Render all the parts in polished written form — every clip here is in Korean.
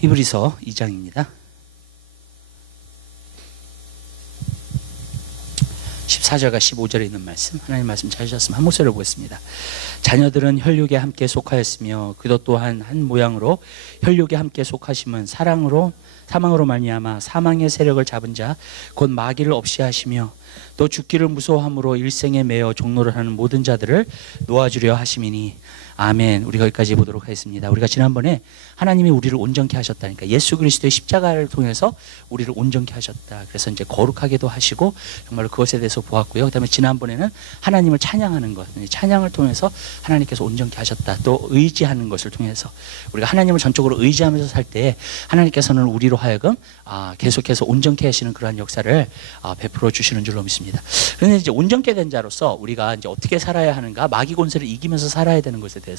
히브리서 2장입니다. 14절과 15절에 있는 말씀, 하나님 말씀 찾으셨으면 한 목소리를 보겠습니다. 자녀들은 혈육에 함께 속하였으며 그도 또한 한 모양으로 혈육에 함께 속하심은 사망으로 말미암아 사망의 세력을 잡은 자 곧 마귀를 없이 하시며 또 죽기를 무서워함으로 일생에 매어 종노를 하는 모든 자들을 놓아주려 하심이니 아멘. 우리 거기까지 보도록 하겠습니다. 우리가 지난번에 하나님이 우리를 온전케 하셨다니까, 예수 그리스도의 십자가를 통해서 우리를 온전케 하셨다. 그래서 이제 거룩하게도 하시고 정말로 그것에 대해서 보았고요. 그다음에 지난번에는 하나님을 찬양하는 것, 찬양을 통해서 하나님께서 온전케 하셨다. 또 의지하는 것을 통해서 우리가 하나님을 전적으로 의지하면서 살 때 하나님께서는 우리로 하여금 계속해서 온전케 하시는 그러한 역사를 베풀어 주시는 줄로 믿습니다. 그런데 이제 온전케 된 자로서 우리가 이제 어떻게 살아야 하는가, 마귀 권세를 이기면서 살아야 되는 것에 대해서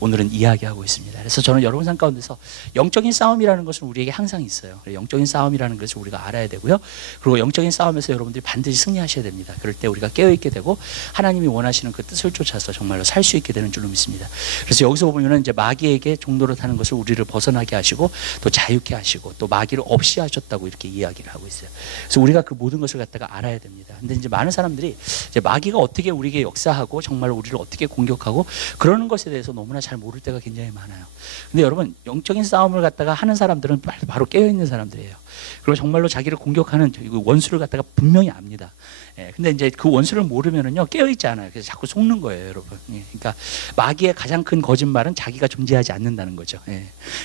오늘은 이야기하고 있습니다. 그래서 저는 여러분 삶 가운데서 영적인 싸움이라는 것은 우리에게 항상 있어요. 영적인 싸움이라는 것을 우리가 알아야 되고요. 그리고 영적인 싸움에서 여러분들이 반드시 승리하셔야 됩니다. 그럴 때 우리가 깨어있게 되고 하나님이 원하시는 그 뜻을 쫓아서 정말로 살 수 있게 되는 줄로 믿습니다. 그래서 여기서 보면은 이제 마귀에게 종노릇하는 것을 우리를 벗어나게 하시고 또 자유케 하시고 또 마귀를 없이 하셨다고 이렇게 이야기를 하고 있어요. 그래서 우리가 그 모든 것을 갖다가 알아야 됩니다. 근데 이제 많은 사람들이 이제 마귀가 어떻게 우리에게 역사하고 정말 우리를 어떻게 공격하고 그러는 것에 대해서 너무나 잘 모를 때가 굉장히 많아요. 근데 여러분, 영적인 싸움을 갖다가 하는 사람들은 바로 깨어있는 사람들이에요. 그리고 정말로 자기를 공격하는 원수를 갖다가 분명히 압니다. 근데 이제 그 원수를 모르면은요, 깨어있지 않아요. 그래서 자꾸 속는 거예요, 여러분. 그러니까 마귀의 가장 큰 거짓말은 자기가 존재하지 않는다는 거죠.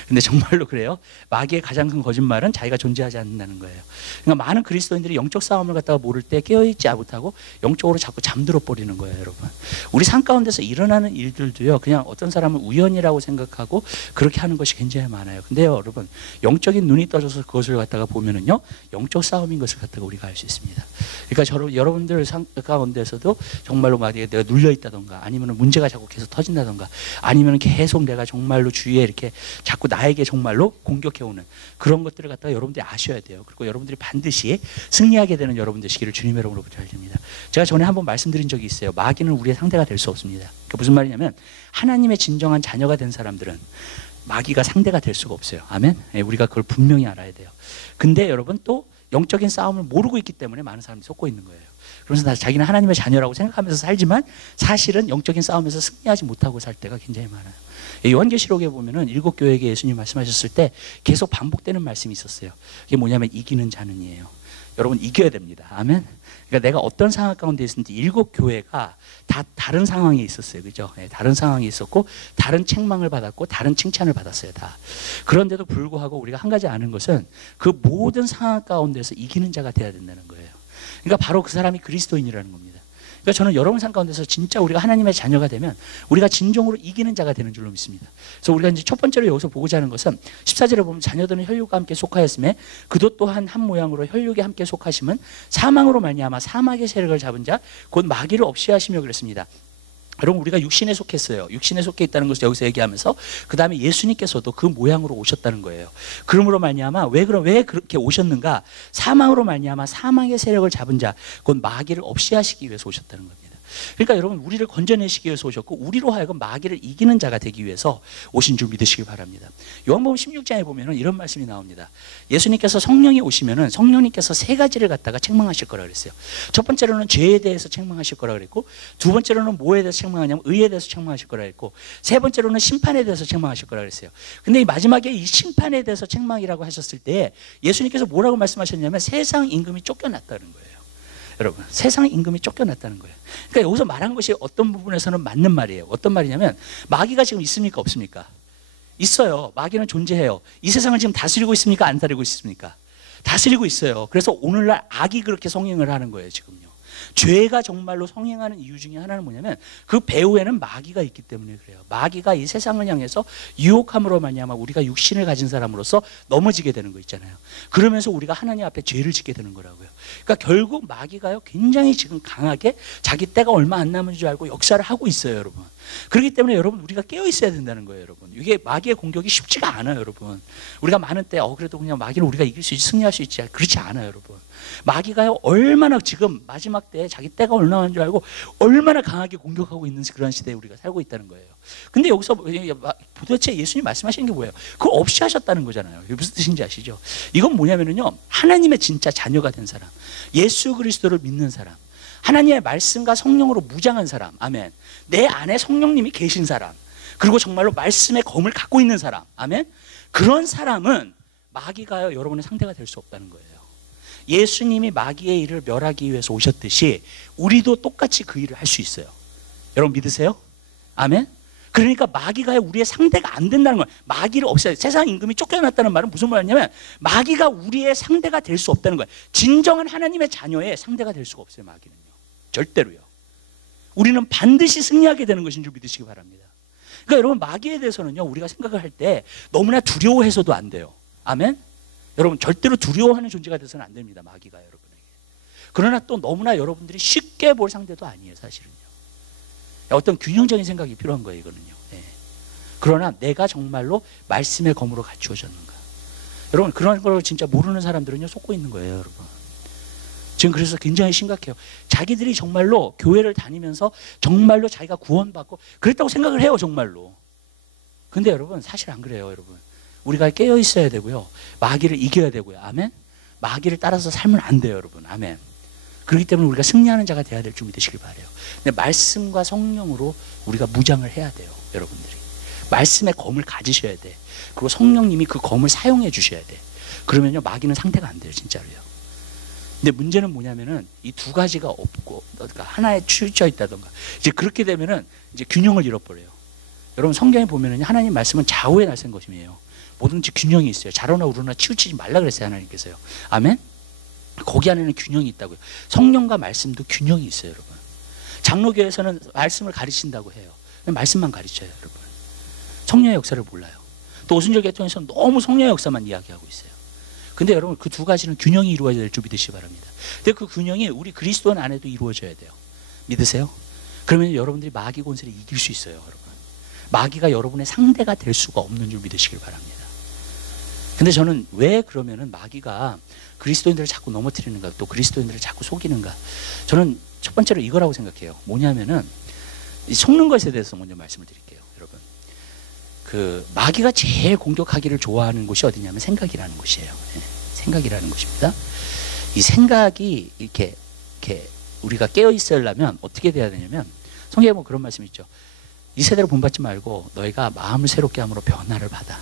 근데 정말로 그래요. 마귀의 가장 큰 거짓말은 자기가 존재하지 않는다는 거예요. 그러니까 많은 그리스도인들이 영적 싸움을 갖다가 모를 때 깨어있지 못하고 영적으로 자꾸 잠들어 버리는 거예요, 여러분. 우리 삶 가운데서 일어나는 일들도요, 그냥 어떤 사람은 우연이라고 생각하고 그렇게 하는 것이 굉장히 많아요. 근데요, 여러분, 영적인 눈이 떠져서 그것을 갖다가 보면은요, 영적 싸움인 것을 갖다가 우리가 알 수 있습니다. 그러니까 여러분들 삶 가운데서도 정말로 만약에 내가 눌려 있다던가 아니면 문제가 자꾸 계속 터진다던가 아니면 계속 내가 정말로 주위에 이렇게 자꾸 나에게 정말로 공격해오는 그런 것들을 갖다가 여러분들이 아셔야 돼요. 그리고 여러분들이 반드시 승리하게 되는 여러분 되시기를 주님의 이름으로 부탁드립니다. 제가 전에 한번 말씀드린 적이 있어요. 마귀는 우리의 상대가 될 수 없습니다. 그러니까 무슨 말이냐면 하나님의 진정한 자녀가 된 사람들은 마귀가 상대가 될 수가 없어요. 아멘. 우리가 그걸 분명히 알아야 돼요. 근데 여러분, 또 영적인 싸움을 모르고 있기 때문에 많은 사람들이 속고 있는 거예요. 그래서 자기는 하나님의 자녀라고 생각하면서 살지만 사실은 영적인 싸움에서 승리하지 못하고 살 때가 굉장히 많아요. 요한계시록에 보면은 7교회에게 예수님 말씀하셨을 때 계속 반복되는 말씀이 있었어요. 그게 뭐냐면 이기는 자는이에요. 여러분, 이겨야 됩니다. 아멘. 그러니까 내가 어떤 상황 가운데 있었는지 7교회가 다 다른 상황에 있었어요. 그죠? 다른 상황이 있었고 다른 책망을 받았고 다른 칭찬을 받았어요. 다. 그런데도 불구하고 우리가 한 가지 아는 것은 그 모든 상황 가운데서 이기는 자가 돼야 된다는 거예요. 그러니까 바로 그 사람이 그리스도인이라는 겁니다. 그러니까 저는 여러분 삶 가운데서 진짜 우리가 하나님의 자녀가 되면 우리가 진정으로 이기는 자가 되는 줄로 믿습니다. 그래서 우리가 이제 첫 번째로 여기서 보고자 하는 것은 14절에 보면 자녀들은 혈육과 함께 속하였음에 그도 또한 한 모양으로 혈육에 함께 속하심은 사망으로 말미암아 사망의 세력을 잡은 자 곧 마귀를 없이 하시며 그랬습니다. 여러분, 우리가 육신에 속했어요. 육신에 속해 있다는 것을 여기서 얘기하면서 그 다음에 예수님께서도 그 모양으로 오셨다는 거예요. 그러므로 말미암아 왜 그렇게 오셨는가? 사망으로 말미암아 사망의 세력을 잡은 자 곧 마귀를 없이 하시기 위해서 오셨다는 겁니다. 그러니까 여러분, 우리를 건져내시기 위해서 오셨고 우리로 하여금 마귀를 이기는 자가 되기 위해서 오신 줄 믿으시기 바랍니다. 요한복음 16장에 보면은 이런 말씀이 나옵니다. 예수님께서 성령이 오시면은 성령님께서 세 가지를 갖다가 책망하실 거라 그랬어요. 첫 번째로는 죄에 대해서 책망하실 거라 그랬고, 두 번째로는 뭐에 대해서 책망하냐면 의에 대해서 책망하실 거라 그랬고, 세 번째로는 심판에 대해서 책망하실 거라 그랬어요. 근데 이 마지막에 이 심판에 대해서 책망이라고 하셨을 때 예수님께서 뭐라고 말씀하셨냐면 세상 임금이 쫓겨났다는 거예요. 여러분, 세상 임금이 쫓겨났다는 거예요. 그러니까 여기서 말한 것이 어떤 부분에서는 맞는 말이에요. 어떤 말이냐면 마귀가 지금 있습니까? 없습니까? 있어요. 마귀는 존재해요. 이 세상을 지금 다스리고 있습니까? 안 다스리고 있습니까? 다스리고 있어요. 그래서 오늘날 악이 그렇게 성행을 하는 거예요, 지금요. 죄가 정말로 성행하는 이유 중에 하나는 뭐냐면 그 배후에는 마귀가 있기 때문에 그래요. 마귀가 이 세상을 향해서 유혹함으로 말미암아 우리가 육신을 가진 사람으로서 넘어지게 되는 거 있잖아요. 그러면서 우리가 하나님 앞에 죄를 짓게 되는 거라고요. 그러니까 결국 마귀가요, 굉장히 지금 강하게 자기 때가 얼마 안 남은 줄 알고 역사를 하고 있어요, 여러분. 그렇기 때문에 여러분 우리가 깨어 있어야 된다는 거예요, 여러분. 이게 마귀의 공격이 쉽지가 않아요, 여러분. 우리가 많은 때 그래도 그냥 마귀를 우리가 이길 수 있지, 승리할 수 있지, 그렇지 않아요, 여러분. 마귀가요 얼마나 지금 마지막 때에 자기 때가 올라간 줄 알고 얼마나 강하게 공격하고 있는 그런 시대에 우리가 살고 있다는 거예요. 근데 여기서 도대체 예수님 말씀하시는 게 뭐예요? 그거 없이 하셨다는 거잖아요. 이게 무슨 뜻인지 아시죠? 이건 뭐냐면요, 하나님의 진짜 자녀가 된 사람, 예수 그리스도를 믿는 사람, 하나님의 말씀과 성령으로 무장한 사람, 아멘. 내 안에 성령님이 계신 사람, 그리고 정말로 말씀의 검을 갖고 있는 사람, 아멘. 그런 사람은 마귀가요 여러분의 상대가 될 수 없다는 거예요. 예수님이 마귀의 일을 멸하기 위해서 오셨듯이 우리도 똑같이 그 일을 할 수 있어요. 여러분 믿으세요? 아멘. 그러니까 마귀가 우리의 상대가 안 된다는 거예요. 마귀를 없애야 돼. 세상 임금이 쫓겨났다는 말은 무슨 말이냐면 마귀가 우리의 상대가 될 수 없다는 거예요. 진정한 하나님의 자녀의 상대가 될 수가 없어요, 마귀는요. 절대로요. 우리는 반드시 승리하게 되는 것인 줄 믿으시기 바랍니다. 그러니까 여러분 마귀에 대해서는요 우리가 생각을 할 때 너무나 두려워해서도 안 돼요. 아멘. 여러분 절대로 두려워하는 존재가 돼서는 안 됩니다, 마귀가 여러분에게. 그러나 또 너무나 여러분들이 쉽게 볼 상대도 아니에요, 사실은요. 어떤 균형적인 생각이 필요한 거예요, 이거는요. 네. 그러나 내가 정말로 말씀의 검으로 갖추어졌는가? 여러분 그런 걸 진짜 모르는 사람들은요 속고 있는 거예요, 여러분. 지금 그래서 굉장히 심각해요. 자기들이 정말로 교회를 다니면서 정말로 자기가 구원받고 그랬다고 생각을 해요, 정말로. 근데 여러분 사실 안 그래요, 여러분. 우리가 깨어 있어야 되고요, 마귀를 이겨야 되고요, 아멘. 마귀를 따라서 살면 안 돼요, 여러분, 아멘. 그렇기 때문에 우리가 승리하는 자가 돼야 될 줄 믿으시길 바라요. 근데 말씀과 성령으로 우리가 무장을 해야 돼요, 여러분들이. 말씀의 검을 가지셔야 돼. 그리고 성령님이 그 검을 사용해 주셔야 돼. 그러면요 마귀는 상대가 안 돼요, 진짜로요. 근데 문제는 뭐냐면은 이 두 가지가 없고, 그러니까 하나에 치우쳐 있다던가, 이제 그렇게 되면은 이제 균형을 잃어버려요. 여러분 성경에 보면은 하나님 말씀은 좌우에 나선 것이에요. 뭐든지 균형이 있어요. 좌로나 우로나 치우치지 말라 그랬어요, 하나님께서요. 아멘. 거기 안에는 균형이 있다고요. 성령과 말씀도 균형이 있어요, 여러분. 장로교에서는 말씀을 가르친다고 해요. 말씀만 가르쳐요, 여러분. 성령의 역사를 몰라요. 또 오순절 개통에서는 너무 성령의 역사만 이야기하고 있어요. 근데 여러분 그 두 가지는 균형이 이루어져야 될 줄 믿으시기 바랍니다. 근데 그 균형이 우리 그리스도인 안에도 이루어져야 돼요. 믿으세요? 그러면 여러분들이 마귀 권세를 이길 수 있어요, 여러분. 마귀가 여러분의 상대가 될 수가 없는 줄 믿으시길 바랍니다. 근데 저는 왜 그러면은 마귀가 그리스도인들을 자꾸 넘어뜨리는가, 또 그리스도인들을 자꾸 속이는가? 저는 첫 번째로 이거라고 생각해요. 뭐냐면은 이 속는 것에 대해서 먼저 말씀을 드릴게요, 여러분. 그 마귀가 제일 공격하기를 좋아하는 곳이 어디냐면 생각이라는 곳이에요. 네, 생각이라는 곳입니다. 이 생각이 이렇게 우리가 깨어 있으려면 어떻게 돼야 되냐면 성경에 보면 그런 말씀이 있죠. 이 세대로 본받지 말고 너희가 마음을 새롭게 함으로 변화를 받아.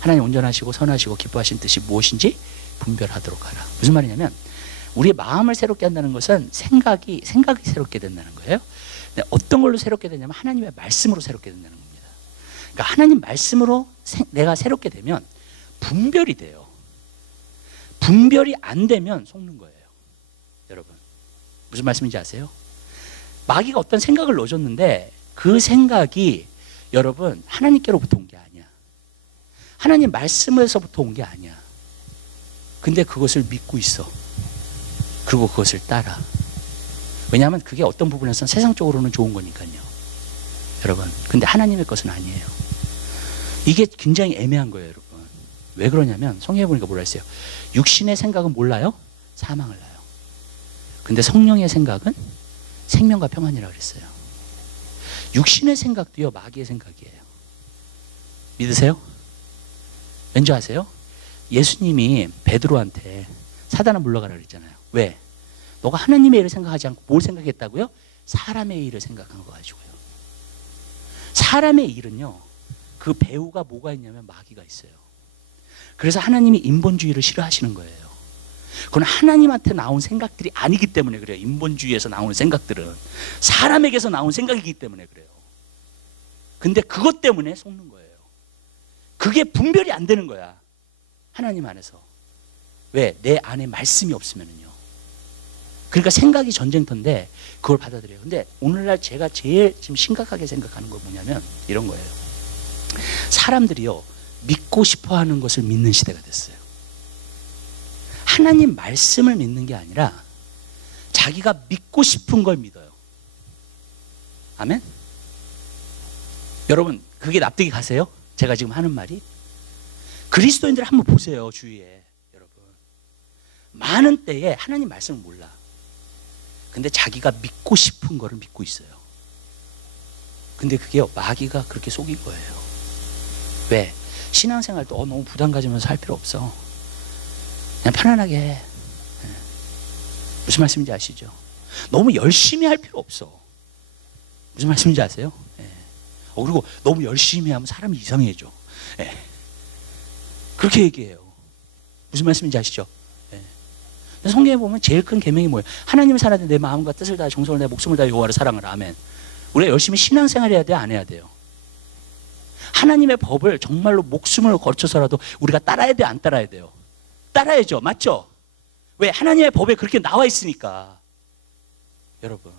하나님 온전하시고 선하시고 기뻐하신 뜻이 무엇인지 분별하도록 하라. 무슨 말이냐면 우리의 마음을 새롭게 한다는 것은 생각이 새롭게 된다는 거예요. 어떤 걸로 새롭게 되냐면 하나님의 말씀으로 새롭게 된다는 겁니다. 그러니까 하나님 말씀으로 내가 새롭게 되면 분별이 돼요. 분별이 안 되면 속는 거예요, 여러분. 무슨 말씀인지 아세요? 마귀가 어떤 생각을 넣어줬는데 그 생각이 여러분 하나님께로부터 온 게 아니야. 하나님 말씀에서부터 온 게 아니야. 근데 그것을 믿고 있어. 그리고 그것을 따라. 왜냐하면 그게 어떤 부분에서는 세상적으로는 좋은 거니까요, 여러분. 근데 하나님의 것은 아니에요. 이게 굉장히 애매한 거예요, 여러분. 왜 그러냐면 성경에 보니까 뭐라 했어요? 육신의 생각은 몰라요? 사망을 낳아요. 근데 성령의 생각은 생명과 평안이라고 그랬어요. 육신의 생각도요 마귀의 생각이에요. 믿으세요? 왠지 아세요? 예수님이 베드로한테 사단아 물러가라 그랬잖아요. 왜? 너가 하나님의 일을 생각하지 않고 뭘 생각했다고요? 사람의 일을 생각한 거 가지고요. 사람의 일은요, 그 배후가 뭐가 있냐면 마귀가 있어요. 그래서 하나님이 인본주의를 싫어하시는 거예요. 그건 하나님한테 나온 생각들이 아니기 때문에 그래요. 인본주의에서 나오는 생각들은 사람에게서 나온 생각이기 때문에 그래요. 근데 그것 때문에 속는 거예요. 그게 분별이 안 되는 거야, 하나님 안에서. 왜? 내 안에 말씀이 없으면은요. 그러니까 생각이 전쟁터인데 그걸 받아들여요. 근데 오늘날 제가 제일 지금 심각하게 생각하는 건 뭐냐면 이런 거예요. 사람들이요 믿고 싶어하는 것을 믿는 시대가 됐어요. 하나님 말씀을 믿는 게 아니라 자기가 믿고 싶은 걸 믿어요. 아멘? 여러분 그게 납득이 가세요? 제가 지금 하는 말이? 그리스도인들 한번 보세요. 주위에 여러분 많은 때에 하나님 말씀을 몰라. 근데 자기가 믿고 싶은 거를 믿고 있어요. 근데 그게 마귀가 그렇게 속인 거예요. 왜? 신앙생활도 너무 부담 가지면서 할 필요 없어. 그냥 편안하게 해. 무슨 말씀인지 아시죠? 너무 열심히 할 필요 없어. 무슨 말씀인지 아세요? 그리고 너무 열심히 하면 사람이 이상해져. 그렇게 얘기해요. 무슨 말씀인지 아시죠? 성경에 보면 제일 큰 계명이 뭐예요? 하나님을 사랑하되 내 마음과 뜻을 다해 정성을 다해 목숨을 다해 여호와를 사랑하라. 아멘. 우리가 열심히 신앙생활 해야 돼요? 안 해야 돼요? 하나님의 법을 정말로 목숨을 걸쳐서라도 우리가 따라야 돼요? 안 따라야 돼요? 따라야죠. 맞죠? 왜? 하나님의 법에 그렇게 나와 있으니까. 여러분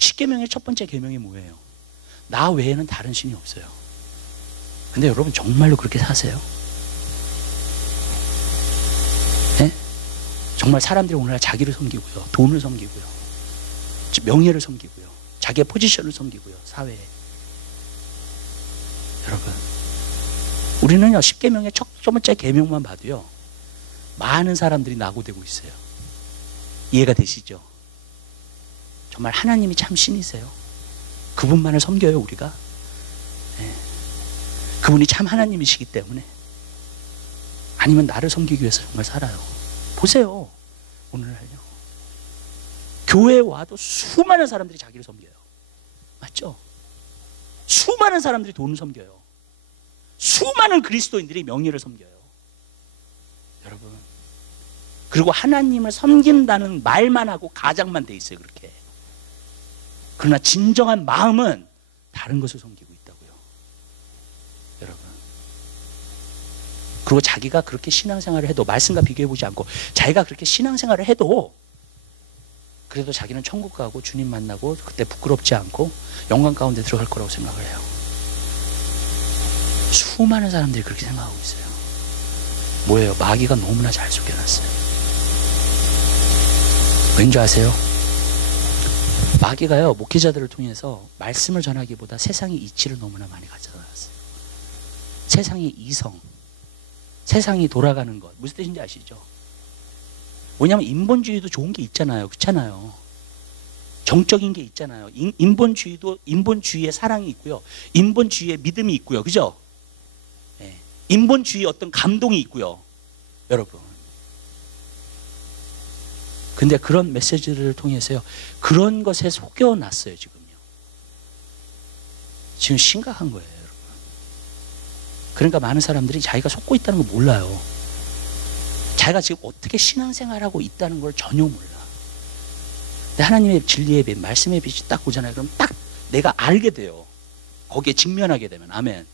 10계명의 첫 번째 계명이 뭐예요? 나 외에는 다른 신이 없어요. 근데 여러분 정말로 그렇게 사세요? 네? 정말 사람들이 오늘날 자기를 섬기고요, 돈을 섬기고요, 명예를 섬기고요, 자기의 포지션을 섬기고요, 사회에. 여러분 우리는요 10계명의 첫 번째 계명만 봐도요 많은 사람들이 낙오되고 있어요. 이해가 되시죠? 정말 하나님이 참 신이세요. 그분만을 섬겨요 우리가. 그분이 참 하나님이시기 때문에. 아니면 나를 섬기기 위해서 정말 살아요. 보세요 오늘날요 교회에 와도 수많은 사람들이 자기를 섬겨요. 맞죠? 수많은 사람들이 돈을 섬겨요. 수많은 그리스도인들이 명예를 섬겨요. 여러분 그리고 하나님을 섬긴다는 말만 하고 가장만 돼 있어요. 그렇게. 그러나 진정한 마음은 다른 것을 섬기고 있다고요. 여러분 그리고 자기가 그렇게 신앙생활을 해도 말씀과 비교해보지 않고 자기가 그렇게 신앙생활을 해도 그래도 자기는 천국 가고 주님 만나고 그때 부끄럽지 않고 영광 가운데 들어갈 거라고 생각을 해요. 수많은 사람들이 그렇게 생각하고 있어요. 뭐예요? 마귀가 너무나 잘 속여놨어요. 왠지 아세요? 마귀가요 목회자들을 통해서 말씀을 전하기보다 세상의 이치를 너무나 많이 가져다놨어요. 세상의 이성, 세상이 돌아가는 것. 무슨 뜻인지 아시죠? 왜냐하면 인본주의도 좋은 게 있잖아요. 그렇잖아요. 정적인 게 있잖아요. 인본주의도 인본주의의 사랑이 있고요, 인본주의의 믿음이 있고요, 그죠? 네. 인본주의의 어떤 감동이 있고요, 여러분. 근데 그런 메시지를 통해서요 그런 것에 속여놨어요. 지금 심각한 거예요, 여러분. 그러니까 많은 사람들이 자기가 속고 있다는 걸 몰라요. 자기가 지금 어떻게 신앙생활하고 있다는 걸 전혀 몰라. 근데 하나님의 진리의 빛, 말씀의 빛이 딱 오잖아요. 그럼 딱 내가 알게 돼요. 거기에 직면하게 되면. 아멘.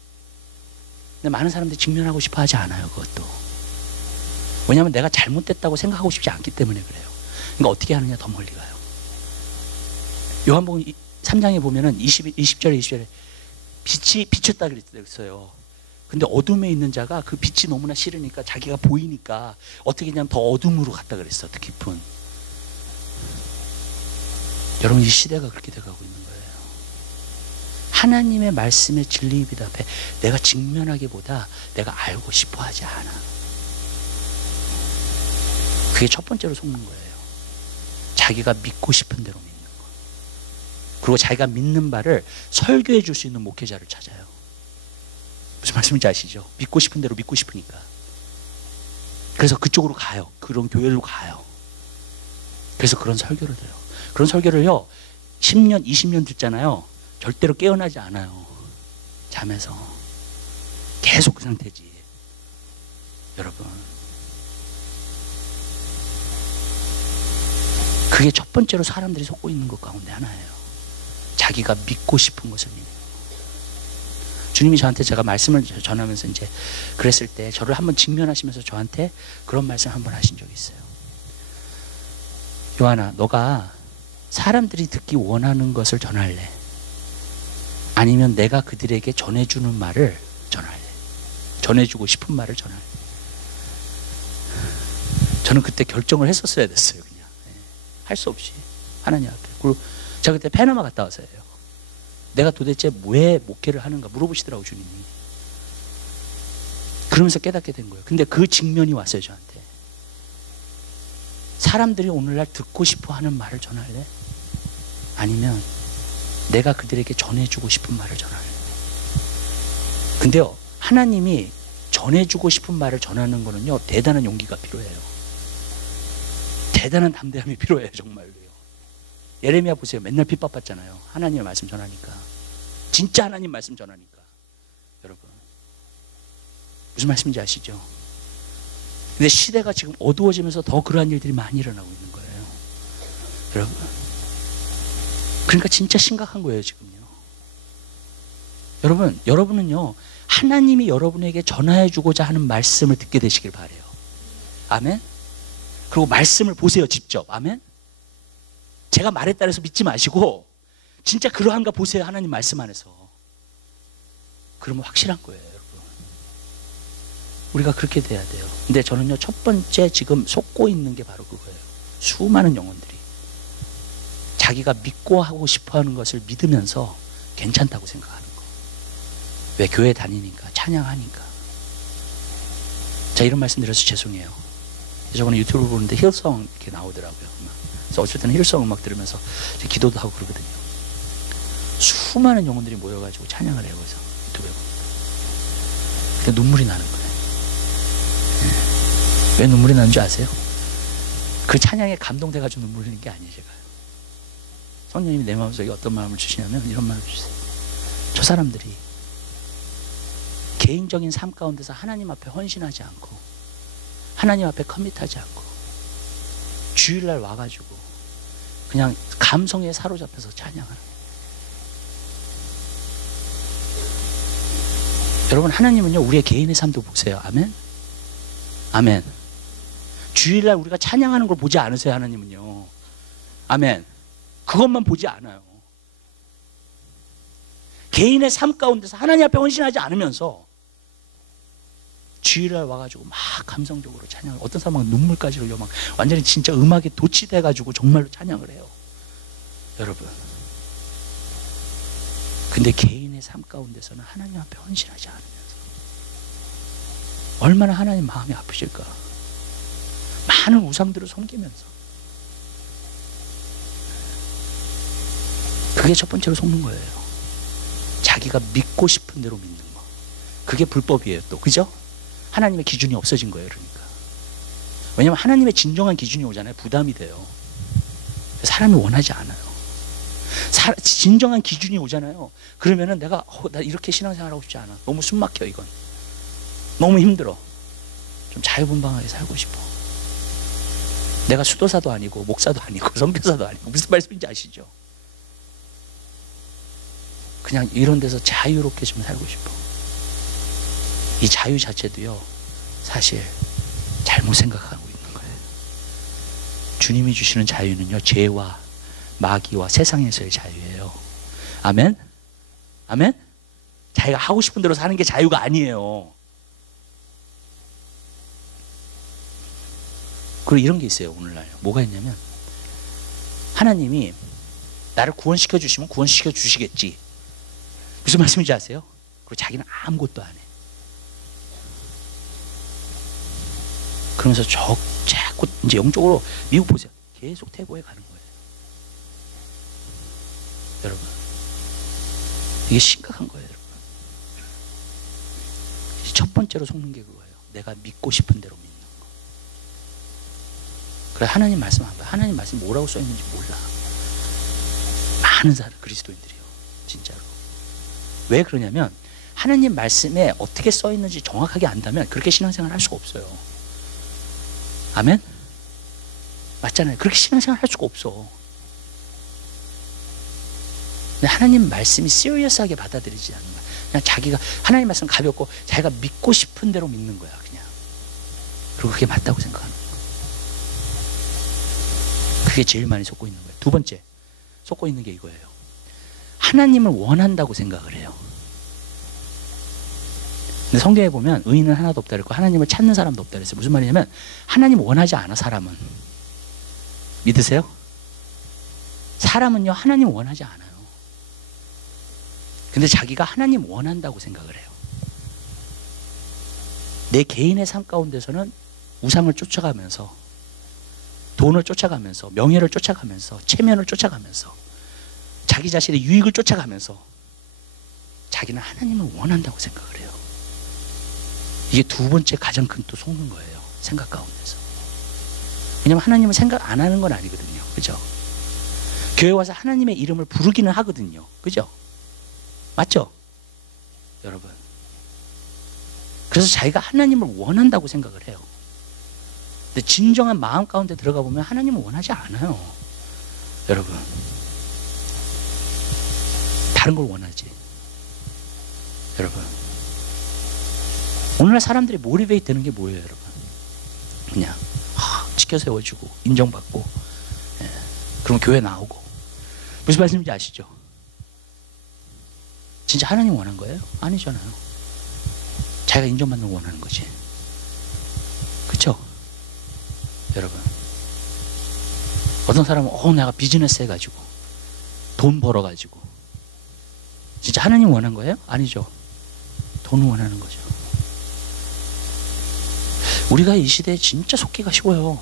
근데 많은 사람들이 직면하고 싶어 하지 않아요. 그것도. 왜냐하면 내가 잘못됐다고 생각하고 싶지 않기 때문에 그래요. 그러니까 어떻게 하느냐, 더 멀리 가요. 요한복음 3장에 보면은 20절에 20절에 빛이 비쳤다 그랬어요. 근데 어둠에 있는 자가 그 빛이 너무나 싫으니까 자기가 보이니까 어떻게 그냥 더 어둠으로 갔다 그랬어. 더 깊은. 여러분 이 시대가 그렇게 돼가고 있는 거예요. 하나님의 말씀의 진리의 빛 앞에 내가 직면하기보다 내가 알고 싶어 하지 않아. 그게 첫 번째로 속는 거예요. 자기가 믿고 싶은 대로 믿는 거. 그리고 자기가 믿는 바를 설교해 줄 수 있는 목회자를 찾아요. 무슨 말씀인지 아시죠? 믿고 싶은 대로 믿고 싶으니까. 그래서 그쪽으로 가요. 그런 교회로 가요. 그래서 그런 설교를 들어요. 그런 설교를요 10년 20년 듣잖아요. 절대로 깨어나지 않아요. 잠에서 계속 그 상태지. 여러분 그게 첫 번째로 사람들이 속고 있는 것 가운데 하나예요. 자기가 믿고 싶은 것을 믿는 거. 주님이 저한테 제가 말씀을 전하면서 이제 그랬을 때 저를 한번 직면하시면서 저한테 그런 말씀 한번 하신 적이 있어요. 요한아, 너가 사람들이 듣기 원하는 것을 전할래? 아니면 내가 그들에게 전해주는 말을 전할래? 전해주고 싶은 말을 전할래? 저는 그때 결정을 했었어야 됐어요. 그냥 할 수 없이 하나님 앞에. 그리고 제가 그때 패너마 갔다 와서예요. 내가 도대체 왜 목회를 하는가 물어보시더라고, 주님이. 그러면서 깨닫게 된 거예요. 근데 그 직면이 왔어요, 저한테. 사람들이 오늘날 듣고 싶어 하는 말을 전할래? 아니면 내가 그들에게 전해주고 싶은 말을 전할래? 근데요, 하나님이 전해주고 싶은 말을 전하는 거는요, 대단한 용기가 필요해요. 대단한 담대함이 필요해요, 정말로요. 예레미야 보세요. 맨날 핍박받잖아요. 하나님의 말씀 전하니까. 진짜 하나님 말씀 전하니까. 여러분, 무슨 말씀인지 아시죠? 근데 시대가 지금 어두워지면서 더 그러한 일들이 많이 일어나고 있는 거예요, 여러분. 그러니까 진짜 심각한 거예요, 지금요. 여러분은요, 하나님이 여러분에게 전화해 주고자 하는 말씀을 듣게 되시길 바라요. 아멘? 그리고 말씀을 보세요, 직접. 아멘? 제가 말했다 해서 믿지 마시고 진짜 그러한가 보세요, 하나님 말씀 안에서. 그러면 확실한 거예요, 여러분. 우리가 그렇게 돼야 돼요. 근데 저는요, 첫 번째 지금 속고 있는 게 바로 그거예요. 수많은 영혼들이 자기가 믿고 하고 싶어하는 것을 믿으면서 괜찮다고 생각하는 거. 왜? 교회 다니니까, 찬양하니까. 자, 이런 말씀 드려서 죄송해요. 저번에 유튜브 보는데 힐송 이렇게 나오더라고요. 그래서 어쩔 때는 힐송 음악 들으면서 기도도 하고 그러거든요. 수많은 영혼들이 모여가지고 찬양을 해요. 그래서 유튜브에 보니까. 근데 눈물이 나는 거예요. 왜 눈물이 나는 줄 아세요? 그 찬양에 감동돼가지고 눈물 흘리는 게 아니에요, 제가요. 성령님이 내 마음속에 어떤 마음을 주시냐면 이런 마음을 주세요. 저 사람들이 개인적인 삶 가운데서 하나님 앞에 헌신하지 않고 하나님 앞에 커밋하지 않고 주일날 와가지고 그냥 감성에 사로잡혀서 찬양하는 거예요. 여러분, 하나님은요, 우리의 개인의 삶도 보세요. 아멘? 아멘. 주일날 우리가 찬양하는 걸 보지 않으세요, 하나님은요. 아멘. 그것만 보지 않아요. 개인의 삶 가운데서 하나님 앞에 헌신하지 않으면서 주일날 와가지고 막 감성적으로 찬양을, 어떤 사람은 눈물까지 흘려 막 완전히 진짜 음악에 도취돼가지고 정말로 찬양을 해요, 여러분. 근데 개인의 삶 가운데서는 하나님 앞에 헌신하지 않으면서 얼마나 하나님 마음이 아프실까. 많은 우상들을 섬기면서. 그게 첫 번째로 속는 거예요. 자기가 믿고 싶은 대로 믿는 거. 그게 불법이에요, 또. 그죠? 하나님의 기준이 없어진 거예요, 그러니까. 왜냐하면 하나님의 진정한 기준이 오잖아요. 부담이 돼요. 사람이 원하지 않아요. 진정한 기준이 오잖아요. 그러면은 나 이렇게 신앙생활하고 싶지 않아. 너무 숨막혀, 이건. 너무 힘들어. 좀 자유분방하게 살고 싶어. 내가 수도사도 아니고 목사도 아니고 선교사도 아니고 무슨 말씀인지 아시죠? 그냥 이런 데서 자유롭게 좀 살고 싶어. 이 자유 자체도요, 사실 잘못 생각하고 있는 거예요. 주님이 주시는 자유는요, 죄와 마귀와 세상에서의 자유예요. 아멘? 아멘? 자기가 하고 싶은 대로 사는 게 자유가 아니에요. 그리고 이런 게 있어요, 오늘날. 뭐가 있냐면, 하나님이 나를 구원시켜 주시면 구원시켜 주시겠지. 무슨 말씀인지 아세요? 그리고 자기는 아무것도 안 해. 그러면서 자꾸 이제 영적으로 미국 보세요. 계속 태고에 가는 거예요. 여러분, 이게 심각한 거예요, 여러분. 첫 번째로 속는 게 그거예요. 내가 믿고 싶은 대로 믿는 거. 그래, 하나님 말씀 안 봐. 하나님 말씀 뭐라고 써 있는지 몰라. 많은 사람, 그리스도인들이요, 진짜로. 왜 그러냐면 하나님 말씀에 어떻게 써 있는지 정확하게 안다면 그렇게 신앙생활 할 수가 없어요. 아멘? 맞잖아요. 그렇게 신앙생활 할 수가 없어. 근데 하나님 말씀이 시리어스하게 받아들이지 않는 거야. 그냥 자기가 하나님 말씀 가볍고 자기가 믿고 싶은 대로 믿는 거야, 그냥. 그리고 그게 맞다고 생각하는 거야. 그게 제일 많이 속고 있는 거예요. 두 번째, 속고 있는 게 이거예요. 하나님을 원한다고 생각을 해요. 근데 성경에 보면 의인은 하나도 없다 그랬고 하나님을 찾는 사람도 없다 그랬어요. 무슨 말이냐면 하나님 원하지 않아, 사람은. 믿으세요? 사람은요, 하나님 원하지 않아요. 근데 자기가 하나님 원한다고 생각을 해요. 내 개인의 삶 가운데서는 우상을 쫓아가면서, 돈을 쫓아가면서, 명예를 쫓아가면서, 체면을 쫓아가면서, 자기 자신의 유익을 쫓아가면서 자기는 하나님을 원한다고 생각을 해요. 이게 두 번째 가장 큰 또 속는 거예요. 생각 가운데서. 왜냐면 하나님은 생각 안 하는 건 아니거든요. 그죠? 교회 와서 하나님의 이름을 부르기는 하거든요. 그죠? 맞죠? 여러분. 그래서 자기가 하나님을 원한다고 생각을 해요. 근데 진정한 마음 가운데 들어가 보면 하나님은 원하지 않아요. 여러분. 다른 걸 원하지. 여러분. 오늘날 사람들이 모티베이트 되는 게 뭐예요, 여러분? 그냥 지켜 세워주고 인정받고, 예. 그럼 교회 나오고. 무슨 말씀인지 아시죠? 진짜 하나님 원한 거예요? 아니잖아요. 자기가 인정받는 걸 원하는 거지. 그쵸? 여러분. 어떤 사람은 내가 비즈니스 해가지고 돈 벌어가지고. 진짜 하나님 원한 거예요? 아니죠. 돈을 원하는 거죠. 우리가 이 시대에 진짜 속기가 쉬워요.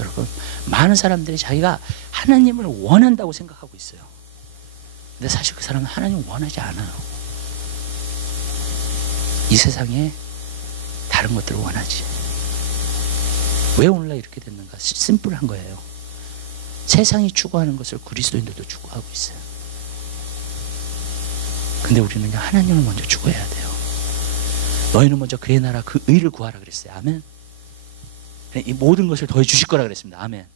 여러분, 많은 사람들이 자기가 하나님을 원한다고 생각하고 있어요. 근데 사실 그 사람은 하나님을 원하지 않아요. 이 세상에 다른 것들을 원하지. 왜 오늘날 이렇게 됐는가? 심플한 거예요. 세상이 추구하는 것을 그리스도인들도 추구하고 있어요. 근데 우리는 그냥 하나님을 먼저 추구해야 돼요. 너희는 먼저 그의 나라 그 의를 구하라 그랬어요. 아멘. 이 모든 것을 더해 주실 거라 그랬습니다. 아멘.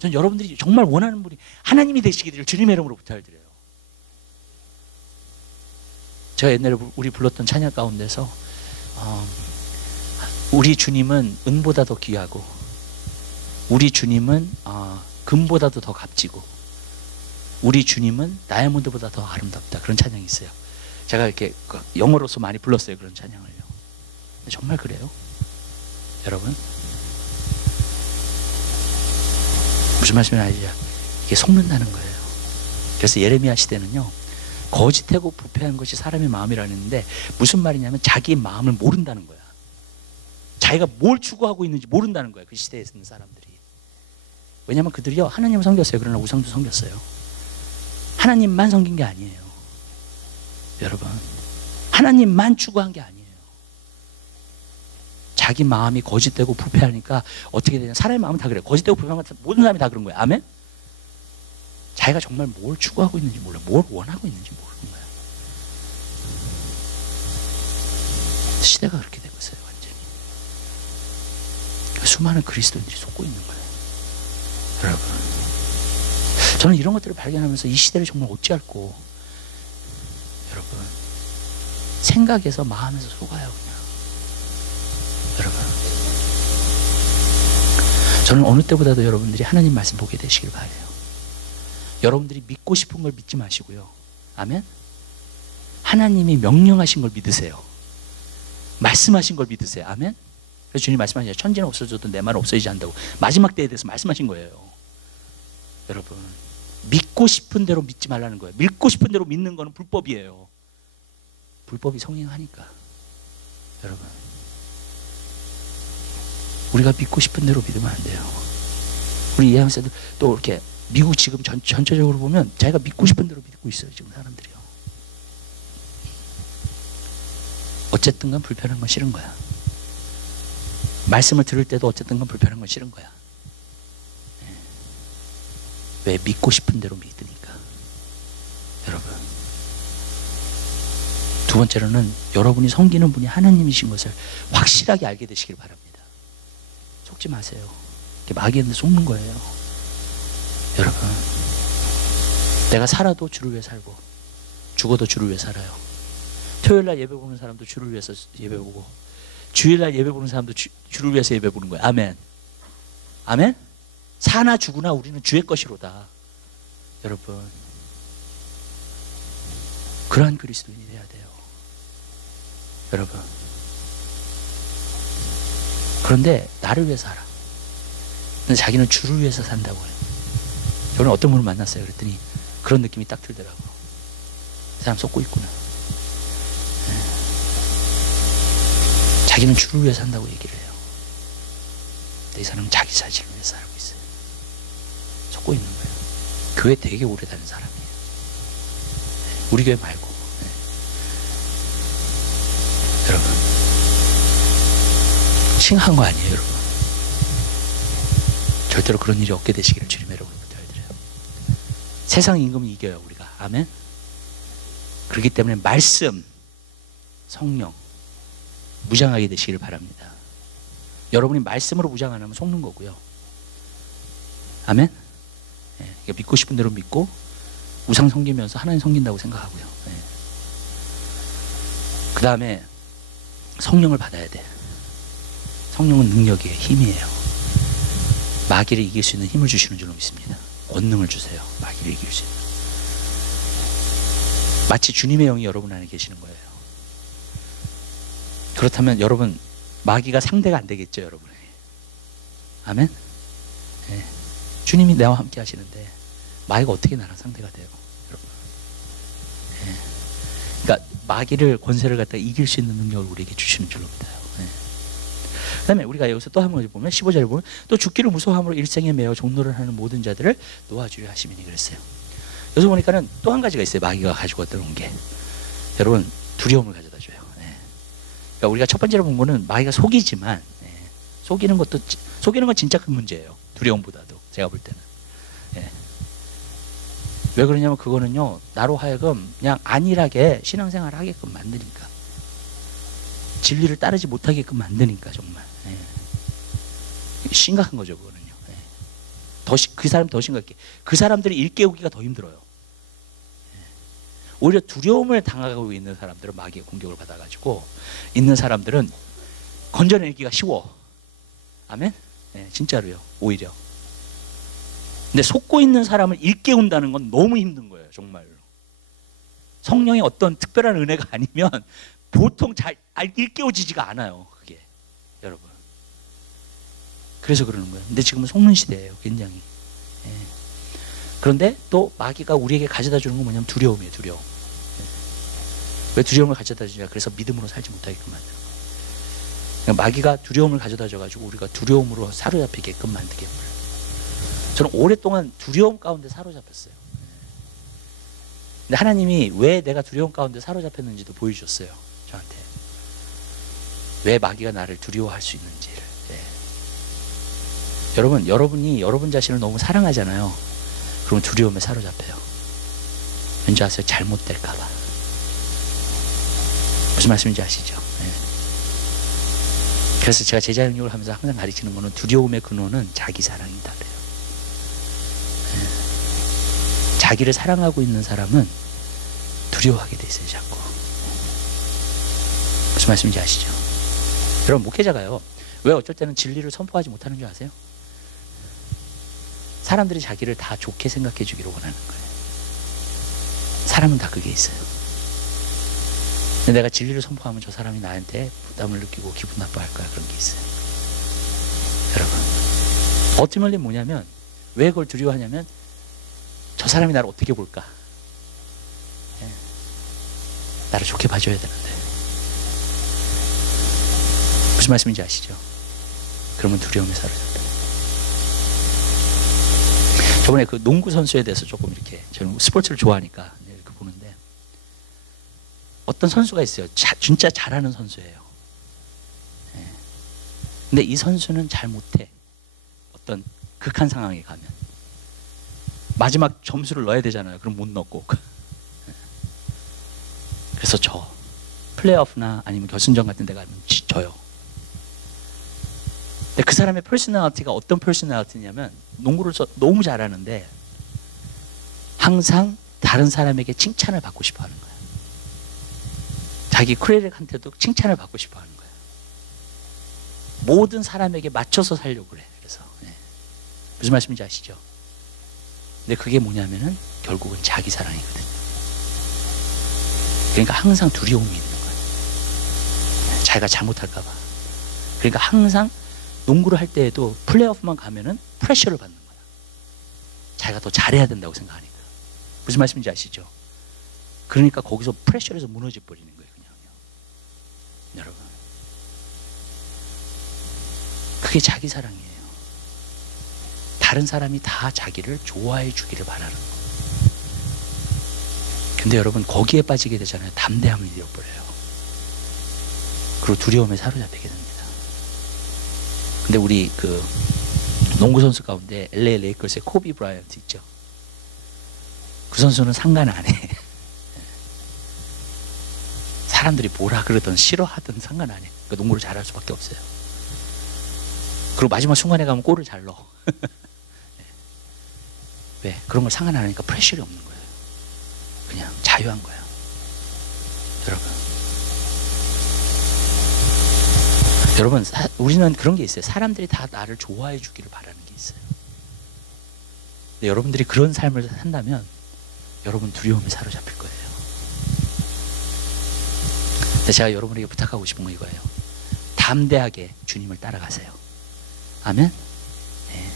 전 여러분들이 정말 원하는 분이 하나님이 되시기를 주님의 이름으로 부탁드려요. 제가 옛날에 우리 불렀던 찬양 가운데서 우리 주님은 은보다 더 귀하고, 우리 주님은 금보다도 더 값지고, 우리 주님은 다이아몬드보다 더 아름답다. 그런 찬양이 있어요. 제가 이렇게 영어로서 많이 불렀어요. 그런 찬양을요. 근데 정말 그래요. 여러분. 무슨 말씀인지 알죠? 이게 속는다는 거예요. 그래서 예레미야 시대는요, 거짓되고 부패한 것이 사람의 마음이라는 했는데, 무슨 말이냐면 자기의 마음을 모른다는 거야. 자기가 뭘 추구하고 있는지 모른다는 거야. 그 시대에 있는 사람들이. 왜냐하면 그들이요, 하나님을 섬겼어요. 그러나 우상도 섬겼어요. 하나님만 섬긴 게 아니에요. 여러분, 하나님만 추구한 게 아니에요. 자기 마음이 거짓되고 부패하니까 어떻게 되냐? 사람의 마음은 다 그래요. 거짓되고 부패한 것 모든 사람이 다 그런 거예요. 아멘? 자기가 정말 뭘 추구하고 있는지 몰라. 뭘 원하고 있는지 모르는 거야. 시대가 그렇게 되고 있어요. 완전히. 수많은 그리스도인들이 속고 있는 거예요. 여러분, 저는 이런 것들을 발견하면서 이 시대를 정말 어찌할꼬, 여러분, 생각에서 마음에서 속아요. 그냥. 여러분, 저는 어느 때보다도 여러분들이 하나님 말씀 보게 되시길 바라요. 여러분들이 믿고 싶은 걸 믿지 마시고요. 아멘? 하나님이 명령하신 걸 믿으세요. 말씀하신 걸 믿으세요. 아멘? 그래서 주님 말씀하시죠. 천지는 없어져도 내 말은 없어지지 않는다고. 마지막 때에 대해서 말씀하신 거예요. 여러분, 믿고 싶은 대로 믿지 말라는 거예요. 믿고 싶은 대로 믿는 거는 불법이에요. 불법이 성행하니까. 여러분, 우리가 믿고 싶은 대로 믿으면 안 돼요. 우리 이해하면서도 또 이렇게 미국 지금 전체적으로 보면 자기가 믿고 싶은 대로 믿고 있어요. 지금 사람들이요. 어쨌든 간 불편한 건 싫은 거야. 말씀을 들을 때도 어쨌든 간 불편한 건 싫은 거야. 왜? 믿고 싶은 대로 믿으니까. 여러분, 두 번째로는 여러분이 섬기는 분이 하나님이신 것을 확실하게 알게 되시길 바랍니다. 속지 마세요. 마귀한테 속는 거예요. 여러분, 내가 살아도 주를 위해 살고 죽어도 주를 위해 살아요. 토요일날 예배 보는 사람도 주를 위해서 예배 보고, 주일날 예배 보는 사람도 주를 위해서 예배 보는 거예요. 아멘. 아멘. 사나 죽으나 우리는 주의 것이로다. 여러분, 그러한 그리스도인이 돼야 돼요. 여러분, 그런데 나를 위해서 살아. 근데 자기는 주를 위해서 산다고 해요. 저는 어떤 분을 만났어요. 그랬더니 그런 느낌이 딱 들더라고요. 사람 속고 있구나. 자기는 주를 위해 산다고 얘기를 해요. 근데 이 사람은 자기 자신을 위해 살고 있어요. 속고 있는 거예요. 교회 되게 오래 다닌 사람이에요. 우리 교회 말고. 여러분, 칭한 거 아니에요, 여러분. 절대로 그런 일이 없게 되시기를 주님의 이름으로 부탁드려요. 세상 임금을 이겨요, 우리가. 아멘. 그렇기 때문에 말씀, 성령 무장하게 되시기를 바랍니다. 여러분이 말씀으로 무장 안 하면 속는 거고요. 아멘. 네, 믿고 싶은 대로 믿고 우상 섬기면서 하나님 섬긴다고 생각하고요. 네. 그 다음에 성령을 받아야 돼. 성령은 능력이에요. 힘이에요. 마귀를 이길 수 있는 힘을 주시는 줄로 믿습니다. 권능을 주세요. 마귀를 이길 수 있는. 마치 주님의 영이 여러분 안에 계시는 거예요. 그렇다면 여러분, 마귀가 상대가 안 되겠죠, 여러분에게. 아멘? 네. 주님이 나와 함께 하시는데 마귀가 어떻게 나랑 상대가 돼요, 여러분? 네. 그러니까 마귀를, 권세를 갖다가 이길 수 있는 능력을 우리에게 주시는 줄로 믿어요. 네. 그 다음에 우리가 여기서 또 한 번 보면 15절에 보면 또 죽기를 무서워함으로 일생에 매어 종노를 하는 모든 자들을 놓아주려 하시미니 그랬어요. 여기서 보니까는 또 한 가지가 있어요. 마귀가 가지고 왔던 게. 여러분, 두려움을 가져다 줘요. 네. 그러니까 우리가 첫 번째로 본 거는 마귀가 속이지만, 네. 속이는 건 진짜 큰 문제예요. 두려움보다도 제가 볼 때는. 네. 왜 그러냐면 그거는요, 나로 하여금 그냥 안일하게 신앙생활을 하게끔 만드니까, 진리를 따르지 못하게끔 만드니까 정말. 네. 심각한 거죠, 그거는요. 네. 그 사람 더 심각해. 그 사람들이 일깨우기가 더 힘들어요. 네. 오히려 두려움을 당하고 있는 사람들은 마귀의 공격을 받아가지고 있는 사람들은 건져내기가 쉬워. 아멘? 네, 진짜로요. 오히려. 근데 속고 있는 사람을 일깨운다는 건 너무 힘든 거예요, 정말로. 성령의 어떤 특별한 은혜가 아니면 보통 잘 일깨워지지가 않아요, 그게. 여러분. 그래서 그러는 거예요. 근데 지금은 속는 시대예요, 굉장히. 예. 그런데 또 마귀가 우리에게 가져다 주는 건 뭐냐면 두려움이에요, 두려움. 예. 왜 두려움을 가져다 주냐? 그래서 믿음으로 살지 못하게끔 만드는 거예요. 그러니까 마귀가 두려움을 가져다 줘가지고 우리가 두려움으로 사로잡히게끔 만들게 해요. 저는 오랫동안 두려움 가운데 사로잡혔어요. 근데 하나님이 왜 내가 두려움 가운데 사로잡혔는지도 보여주셨어요, 저한테. 왜 마귀가 나를 두려워할 수 있는지를. 네. 여러분이 여러분 자신을 너무 사랑하잖아요. 그러면 두려움에 사로잡혀요. 왠지 아세요? 잘못될까봐. 무슨 말씀인지 아시죠? 네. 그래서 제가 제자 영역을 하면서 항상 가르치는 거는 두려움의 근원은 자기 사랑이다 그래요. 자기를 사랑하고 있는 사람은 두려워하게 돼 있어요, 자꾸. 무슨 말씀인지 아시죠? 여러분, 목회자가요, 왜 어쩔 때는 진리를 선포하지 못하는 줄 아세요? 사람들이 자기를 다 좋게 생각해 주기를 원하는 거예요. 사람은 다 그게 있어요. 근데 내가 진리를 선포하면 저 사람이 나한테 부담을 느끼고 기분 나빠할 거야, 그런 게 있어요. 여러분, 어티멀리 뭐냐면, 왜 그걸 두려워하냐면 저 사람이 나를 어떻게 볼까? 예. 나를 좋게 봐줘야 되는데. 무슨 말씀인지 아시죠? 그러면 두려움에 사로잡혀요. 저번에 그 농구 선수에 대해서 조금 이렇게, 저는 스포츠를 좋아하니까 이렇게 보는데, 어떤 선수가 있어요. 진짜 잘하는 선수예요. 예. 근데 이 선수는 잘 못해. 어떤 극한 상황에 가면. 마지막 점수를 넣어야 되잖아요. 그럼 못 넣고. 그래서 플레이오프나 아니면 결승전 같은 데 가면 져요. 근데 그 사람의 퍼스널리티가 어떤 퍼스널리티냐면, 농구를 너무 잘하는데 항상 다른 사람에게 칭찬을 받고 싶어 하는 거예요. 자기 크레딧한테도 칭찬을 받고 싶어 하는 거예요. 모든 사람에게 맞춰서 살려고 그래. 그래서 무슨 말씀인지 아시죠? 근데 그게 뭐냐면은 결국은 자기 사랑이거든요. 그러니까 항상 두려움이 있는 거예요. 자기가 잘못할까 봐. 그러니까 항상 농구를 할 때에도 플레이오프만 가면은 프레셔를 받는 거야. 자기가 더 잘해야 된다고 생각하니까. 무슨 말씀인지 아시죠? 그러니까 거기서 프레셔에서 무너져 버리는 거예요. 그냥요. 여러분, 그게 자기 사랑이에요. 다른 사람이 다 자기를 좋아해 주기를 바라는 거예요. 근데 여러분, 거기에 빠지게 되잖아요. 담대함을 잃어버려요. 그리고 두려움에 사로잡히게 됩니다. 근데 우리 그 농구 선수 가운데 LA 레이커스의 코비 브라이언트 있죠. 그 선수는 상관 안 해. 사람들이 뭐라 그러든 싫어하든 상관 안 해. 그러니까 농구를 잘할 수밖에 없어요. 그리고 마지막 순간에 가면 골을 잘 넣어. 왜? 그런 걸 상관 안 하니까 프레셔이 없는 거예요. 그냥 자유한 거예요. 여러분, 우리는 그런 게 있어요. 사람들이 다 나를 좋아해 주기를 바라는 게 있어요. 근데 여러분들이 그런 삶을 산다면 여러분 두려움에 사로잡힐 거예요. 근데 제가 여러분에게 부탁하고 싶은 건 이거예요. 담대하게 주님을 따라가세요. 아멘? 네.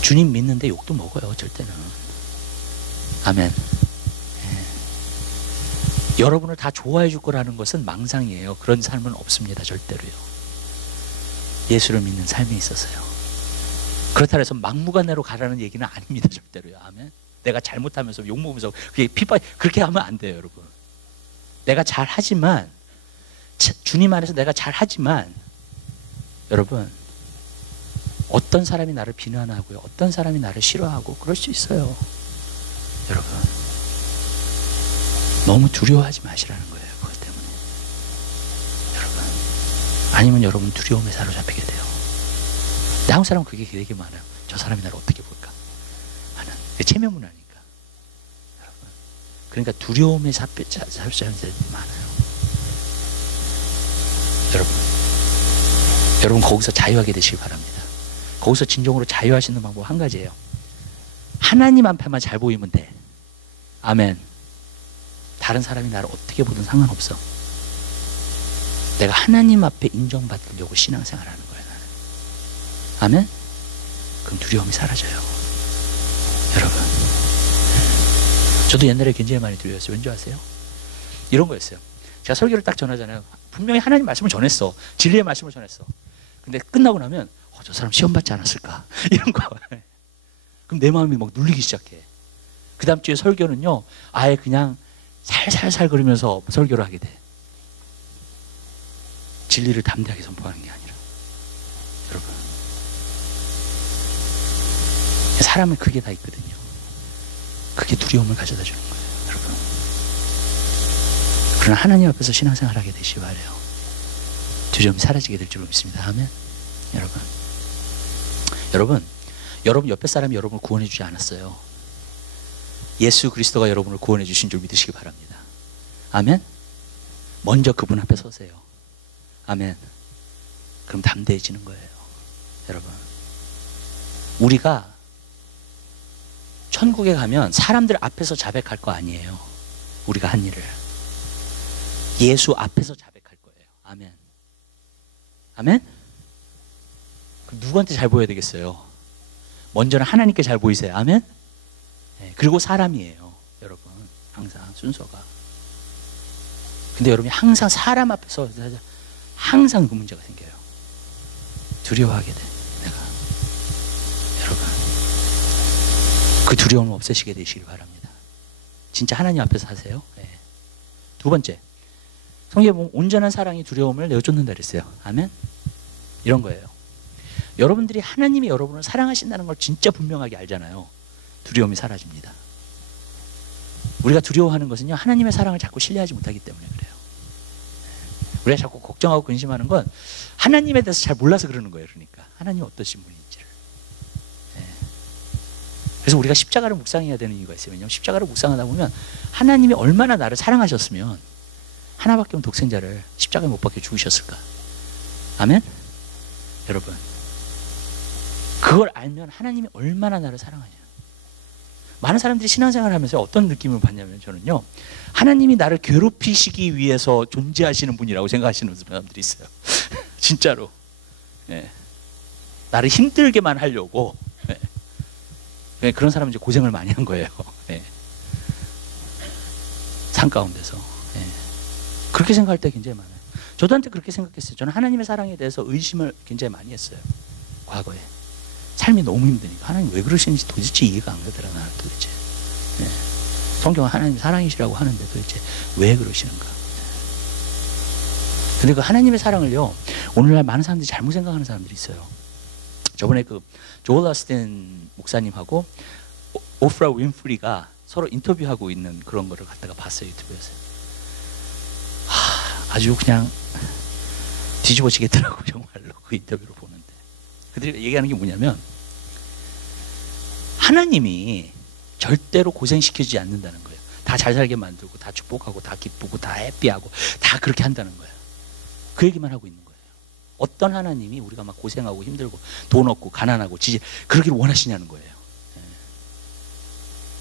주님 믿는데 욕도 먹어요, 어쩔 때는. 아멘. 여러분을 다 좋아해 줄 거라는 것은 망상이에요. 그런 삶은 없습니다. 절대로요. 예수를 믿는 삶에 있어서요. 그렇다고 해서 막무가내로 가라는 얘기는 아닙니다. 절대로요. 아멘. 내가 잘못하면서 욕먹으면서 그렇게 하면 안 돼요. 여러분. 내가 잘하지만, 주님 안에서 내가 잘하지만, 여러분, 어떤 사람이 나를 비난하고요, 어떤 사람이 나를 싫어하고 그럴 수 있어요. 여러분, 너무 두려워하지 마시라는 거예요. 그것 때문에. 여러분, 아니면 여러분 두려움에 사로잡히게 돼요. 근데 한국 사람은 그게 되게 많아요. 저 사람이 나를 어떻게 볼까 하는 체면 문화니까. 여러분, 그러니까 두려움에 사로잡히는 사람들이 많아요. 여러분 거기서 자유하게 되시기 바랍니다. 거기서 진정으로 자유하시는 방법 한 가지예요. 하나님 앞에만 잘 보이면 돼. 아멘. 다른 사람이 나를 어떻게 보든 상관없어. 내가 하나님 앞에 인정받으려고 신앙생활하는 거예요. 나는. 아멘. 그럼 두려움이 사라져요. 여러분, 저도 옛날에 굉장히 많이 두려웠어요. 왠지 아세요? 이런 거였어요. 제가 설교를 딱 전하잖아요. 분명히 하나님 말씀을 전했어. 진리의 말씀을 전했어. 근데 끝나고 나면 저 사람 시험 받지 않았을까? 이런 거. 그럼 내 마음이 막 눌리기 시작해. 그 다음 주에 설교는요, 아예 그냥 살살살 그러면서 설교를 하게 돼. 진리를 담대하게 선포하는 게 아니라. 여러분, 사람은 그게 다 있거든요. 그게 두려움을 가져다 주는 거예요. 여러분, 그러나 하나님 앞에서 신앙생활 하게 되시기 바라요. 두려움이 사라지게 될 줄로 믿습니다. 아멘. 여러분 옆에 사람이 여러분을 구원해 주지 않았어요. 예수 그리스도가 여러분을 구원해 주신 줄 믿으시기 바랍니다. 아멘. 먼저 그분 앞에 서세요. 아멘. 그럼 담대해지는 거예요. 여러분, 우리가 천국에 가면 사람들 앞에서 자백할 거 아니에요. 우리가 한 일을 예수 앞에서 자백할 거예요. 아멘. 아멘. 그럼 누구한테 잘 보여야 되겠어요? 먼저는 하나님께 잘 보이세요. 아멘. 네, 그리고 사람이에요. 여러분, 항상 순서가. 근데 여러분이 항상 사람 앞에서 항상 그 문제가 생겨요. 두려워하게 돼. 내가. 여러분, 그 두려움을 없애시게 되시길 바랍니다. 진짜 하나님 앞에서 하세요. 네. 두 번째, 성경에 보면 온전한 사랑이 두려움을 내어쫓는다 그랬어요. 아멘. 이런 거예요. 여러분들이 하나님이 여러분을 사랑하신다는 걸 진짜 분명하게 알잖아요. 두려움이 사라집니다. 우리가 두려워하는 것은요, 하나님의 사랑을 자꾸 신뢰하지 못하기 때문에 그래요. 우리가 자꾸 걱정하고 근심하는 건 하나님에 대해서 잘 몰라서 그러는 거예요. 그러니까 하나님이 어떠신 분인지를. 그래서 우리가 십자가를 묵상해야 되는 이유가 있어요. 왜냐하면 십자가를 묵상하다 보면 하나님이 얼마나 나를 사랑하셨으면 하나밖에 없는 독생자를 십자가에 못 박혀 죽으셨을까. 아멘. 여러분, 그걸 알면 하나님이 얼마나 나를 사랑하냐. 많은 사람들이 신앙생활을 하면서 어떤 느낌을 받냐면, 저는요, 하나님이 나를 괴롭히시기 위해서 존재하시는 분이라고 생각하시는 사람들이 있어요. 진짜로. 네. 나를 힘들게만 하려고. 네. 그런 사람은 이제 고생을 많이 한 거예요. 네. 산 가운데서. 예. 그렇게 생각할 때 굉장히 많아요. 저도 한때 그렇게 생각했어요. 저는 하나님의 사랑에 대해서 의심을 굉장히 많이 했어요. 과거에. 삶이 너무 힘드니까 하나님 왜 그러시는지 도대체 이해가 안 가더라 나는 도대체. 예. 성경은 하나님 사랑이시라고 하는데 도대체 왜 그러시는가. 근데 그 하나님의 사랑을요, 오늘날 많은 사람들이 잘못 생각하는 사람들이 있어요. 저번에 그 조엘 오스틴 목사님하고 오프라 윈프리가 서로 인터뷰하고 있는 그런 거를 갖다가 봤어요, 유튜브에서. 아주 그냥 뒤집어지겠더라고요, 정말로. 그 인터뷰를 보는데. 그들이 얘기하는 게 뭐냐면, 하나님이 절대로 고생시키지 않는다는 거예요. 다 잘 살게 만들고, 다 축복하고, 다 기쁘고, 다 해피하고, 다 그렇게 한다는 거예요. 그 얘기만 하고 있는 거예요. 어떤 하나님이 우리가 막 고생하고 힘들고 돈 없고 가난하고 그러기를 원하시냐는 거예요.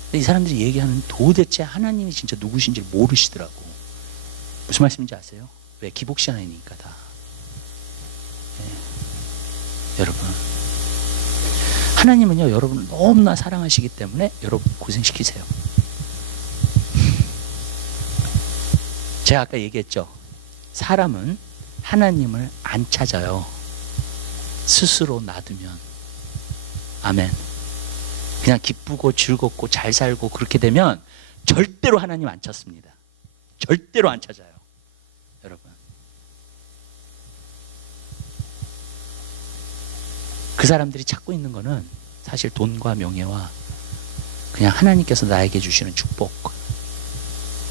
근데 이 사람들이 얘기하는 도대체 하나님이 진짜 누구신지를 모르시더라고. 무슨 말씀인지 아세요? 왜? 기복신앙이니까 다. 여러분, 하나님은요, 여러분을 너무나 사랑하시기 때문에 여러분 고생시키세요. 제가 아까 얘기했죠. 사람은 하나님을 안 찾아요. 스스로 놔두면. 아멘. 그냥 기쁘고 즐겁고 잘 살고 그렇게 되면 절대로 하나님 안 찾습니다. 절대로 안 찾아요. 여러분. 그 사람들이 찾고 있는 거는 사실 돈과 명예와 그냥 하나님께서 나에게 주시는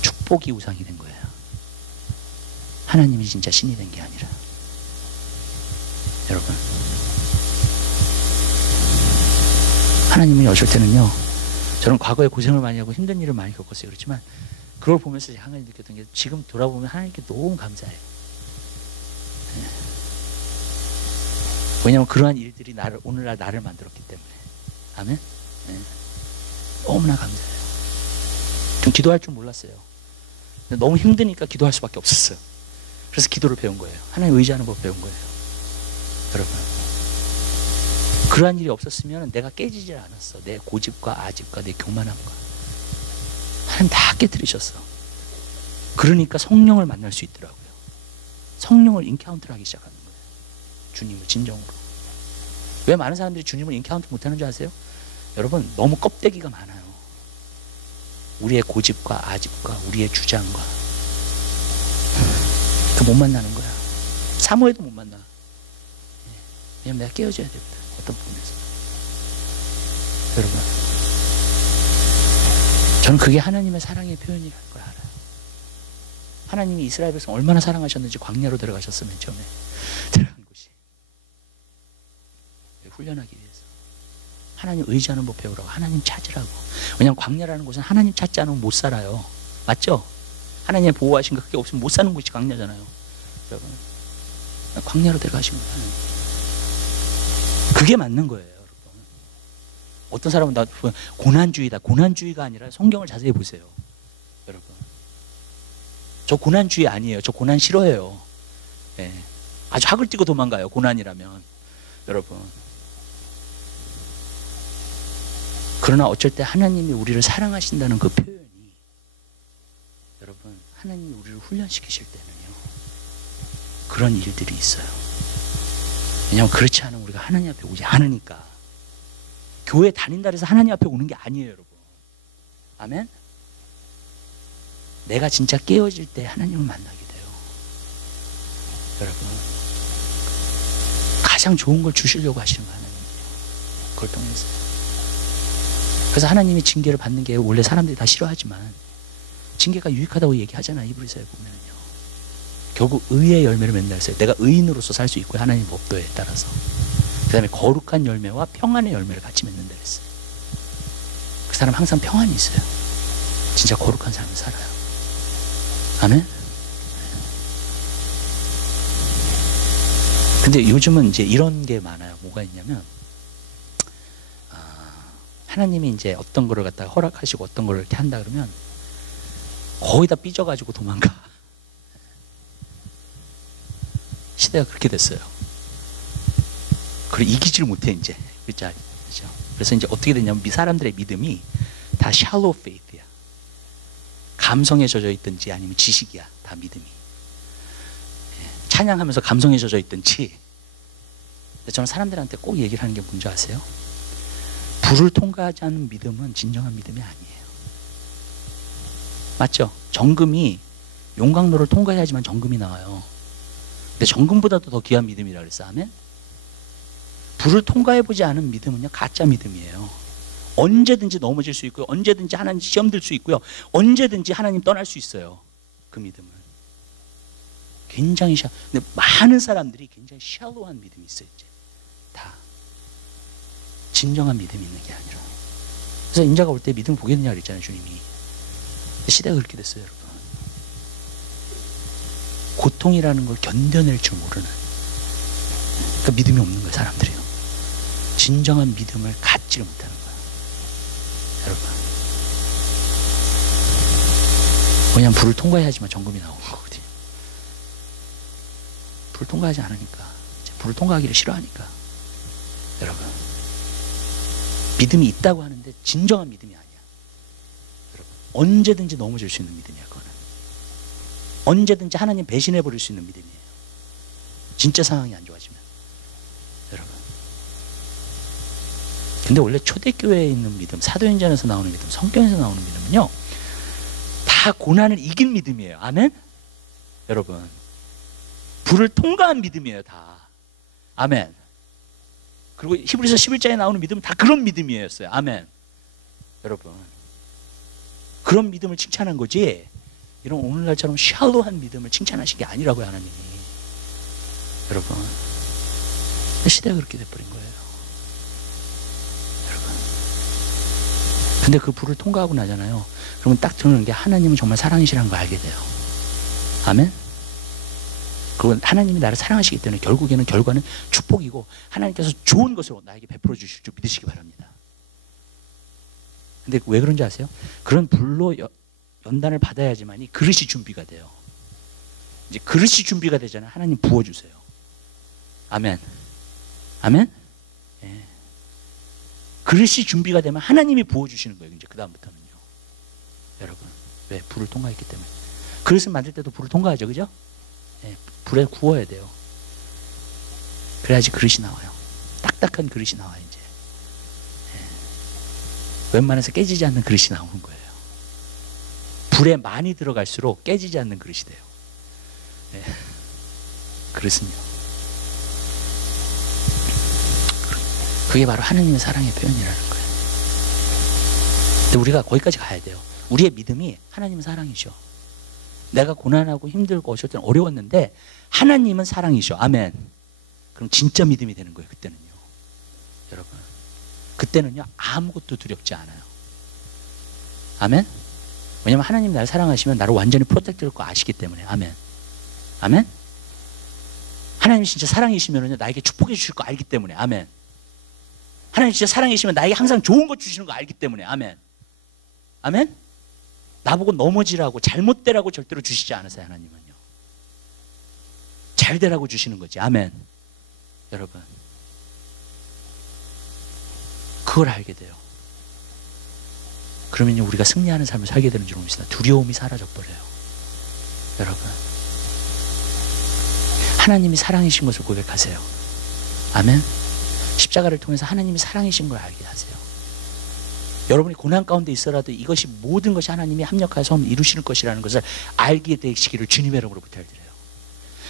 축복이 우상이 된 거예요. 하나님이 진짜 신이 된 게 아니라. 여러분, 하나님이 어쩔 때는요, 저는 과거에 고생을 많이 하고 힘든 일을 많이 겪었어요. 그렇지만 그걸 보면서 하나님 느꼈던 게, 지금 돌아보면 하나님께 너무 감사해요. 왜냐하면 그러한 일들이 오늘날 나를 만들었기 때문에. 아멘. 너무나 감사해요. 좀 기도할 줄 몰랐어요. 너무 힘드니까 기도할 수밖에 없었어요. 그래서 기도를 배운 거예요. 하나님 의지하는 법 배운 거예요. 여러분, 그러한 일이 없었으면 내가 깨지질 않았어. 내 고집과 아집과 내 교만함과. 하나님 다 깨뜨리셨어. 그러니까 성령을 만날 수 있더라고요. 성령을 인카운트를 하기 시작하는 거예요. 주님을 진정으로. 왜 많은 사람들이 주님을 인카운트 못하는 줄 아세요? 여러분, 너무 껍데기가 많아요. 우리의 고집과 아집과 우리의 주장과. 못 만나는 거야. 사모해도 못 만나. 왜냐면 내가 깨어져야 됩니다. 어떤 부분에서. 여러분, 저는 그게 하나님의 사랑의 표현이라는 걸 알아요. 하나님이 이스라엘 백성 얼마나 사랑하셨는지 광야로 들어가셨으면 처음에 들어간 곳이. 훈련하기 위해서. 하나님 의지하는 법 배우라고. 하나님 찾으라고. 왜냐하면 광야라는 곳은 하나님 찾지 않으면 못 살아요. 맞죠? 하나님의 보호하신 거 그게 없으면 못 사는 곳이 광야잖아요. 여러분, 광야로 들어가신 거예요. 그게 맞는 거예요, 여러분. 어떤 사람은 나 고난주의다. 고난주의가 아니라 성경을 자세히 보세요, 여러분. 저 고난주의 아니에요. 저 고난 싫어해요. 네. 아주 학을 띄고 도망가요, 고난이라면. 여러분. 그러나 어쩔 때 하나님이 우리를 사랑하신다는 그 표현이, 여러분, 하나님이 우리를 훈련시키실 때는요, 그런 일들이 있어요. 왜냐하면 그렇지 않으면 우리가 하나님 앞에 오지 않으니까. 교회 다닌다 해서 하나님 앞에 오는 게 아니에요, 여러분. 아멘? 내가 진짜 깨어질 때 하나님을 만나게 돼요. 여러분, 가장 좋은 걸 주시려고 하시는 거 하나님이에요. 그걸 통해서. 그래서 하나님이 징계를 받는 게 원래 사람들이 다 싫어하지만 징계가 유익하다고 얘기하잖아요, 히브리서에 보면은요. 결국 의의 열매를 맺는다 했어요. 내가 의인으로서 살 수 있고 하나님 법도에 따라서. 그 다음에 거룩한 열매와 평안의 열매를 같이 맺는다 했어요. 그 사람 항상 평안이 있어요. 진짜 거룩한 삶을 살아요. 아멘? 근데 요즘은 이제 이런 게 많아요. 뭐가 있냐면, 하나님이 이제 어떤 거를 갖다가 허락하시고 어떤 거를 이렇게 한다 그러면 거의 다 삐져가지고 도망가. 시대가 그렇게 됐어요. 그리고 이기지를 못해, 이제. 그렇죠? 그래서 이제 어떻게 되냐면, 사람들의 믿음이 다 shallow faith야. 감성에 젖어 있든지 아니면 지식이야. 다 믿음이. 찬양하면서 감성에 젖어 있든지. 저는 사람들한테 꼭 얘기를 하는 게 뭔지 아세요? 불을 통과하지 않는 믿음은 진정한 믿음이 아니에요. 맞죠? 정금이 용광로를 통과해야지만 정금이 나와요. 근데 정금보다도 더 귀한 믿음이라 그랬어. 아멘? 불을 통과해보지 않은 믿음은요, 가짜 믿음이에요. 언제든지 넘어질 수 있고요. 언제든지 하나님 시험 들 수 있고요. 언제든지 하나님 떠날 수 있어요. 그 믿음은. 굉장히 근데 많은 사람들이 굉장히 샬로한 믿음이 있어요. 이제 다 진정한 믿음이 있는 게 아니라. 그래서 인자가 올 때 믿음을 보겠느냐 그랬잖아요, 주님이. 시대가 그렇게 됐어요, 여러분. 고통이라는 걸 견뎌낼 줄 모르는, 그러니까 믿음이 없는 거예요, 사람들이요. 진정한 믿음을 갖지를 못하는 거예요, 여러분. 왜냐하면 불을 통과해야지만 정금이 나오는 거거든요. 불을 통과하지 않으니까, 불을 통과하기를 싫어하니까. 여러분, 믿음이 있다고 하는데 진정한 믿음이 아니야. 여러분, 언제든지 넘어질 수 있는 믿음이야, 그거는. 언제든지 하나님 배신해 버릴 수 있는 믿음이에요. 진짜 상황이 안 좋아지면. 여러분. 근데 원래 초대교회에 있는 믿음, 사도행전에서 나오는 믿음, 성경에서 나오는 믿음은요, 다 고난을 이긴 믿음이에요. 아멘? 여러분. 불을 통과한 믿음이에요, 다. 아멘. 그리고 히브리서 11장에 나오는 믿음은 다 그런 믿음이었어요. 아멘. 여러분. 그런 믿음을 칭찬한 거지, 이런 오늘날처럼 샬로한 믿음을 칭찬하신 게 아니라고요, 하나님이. 여러분, 시대가 그렇게 돼버린 거예요, 여러분. 근데 그 불을 통과하고 나잖아요. 그러면 딱 드러나는 게 하나님은 정말 사랑이시라는 걸 알게 돼요. 아멘? 그건 하나님이 나를 사랑하시기 때문에 결과는 축복이고 하나님께서 좋은 것을 나에게 베풀어 주실 줄 믿으시기 바랍니다. 근데 왜 그런지 아세요? 그런 불로 연단을 받아야지만이 그릇이 준비가 돼요. 이제 그릇이 준비가 되잖아요. 하나님 부어주세요. 아멘. 아멘? 예. 그릇이 준비가 되면 하나님이 부어주시는 거예요. 이제 그다음부터는요. 여러분, 왜? 불을 통과했기 때문에. 그릇을 만들 때도 불을 통과하죠. 그죠? 예. 불에 구워야 돼요. 그래야지 그릇이 나와요. 딱딱한 그릇이 나와요, 이제. 예. 웬만해서 깨지지 않는 그릇이 나오는 거예요. 불에 많이 들어갈수록 깨지지 않는 그릇이 돼요. 네. 그릇은요. 그게 바로 하나님의 사랑의 표현이라는 거예요. 근데 우리가 거기까지 가야 돼요. 우리의 믿음이 하나님은 사랑이셔. 내가 고난하고 힘들고 어쩔 때는 어려웠는데 하나님은 사랑이셔. 아멘. 그럼 진짜 믿음이 되는 거예요, 그때는요. 여러분. 그때는요, 아무것도 두렵지 않아요. 아멘? 왜냐면 하나님 나를 사랑하시면 나를 완전히 프로텍트 할 거 아시기 때문에. 아멘. 아멘? 하나님 진짜 사랑이시면 나에게 축복해 주실 거 알기 때문에. 아멘. 하나님 진짜 사랑이시면 나에게 항상 좋은 거 주시는 거 알기 때문에. 아멘. 아멘? 나보고 넘어지라고 잘못되라고 절대로 주시지 않으세요, 하나님은요. 잘 되라고 주시는 거지. 아멘. 여러분, 그걸 알게 돼요. 그러면 우리가 승리하는 삶을 살게 되는 줄 봅시다. 두려움이 사라져 버려요. 여러분, 하나님이 사랑이신 것을 고백하세요. 아멘. 십자가를 통해서 하나님이 사랑이신 걸 알게 하세요. 여러분이 고난 가운데 있어라도 이것이 모든 것이 하나님이 합력하여서 이루시는 것이라는 것을 알게 되시기를 주님의 이름으로 부탁드려요.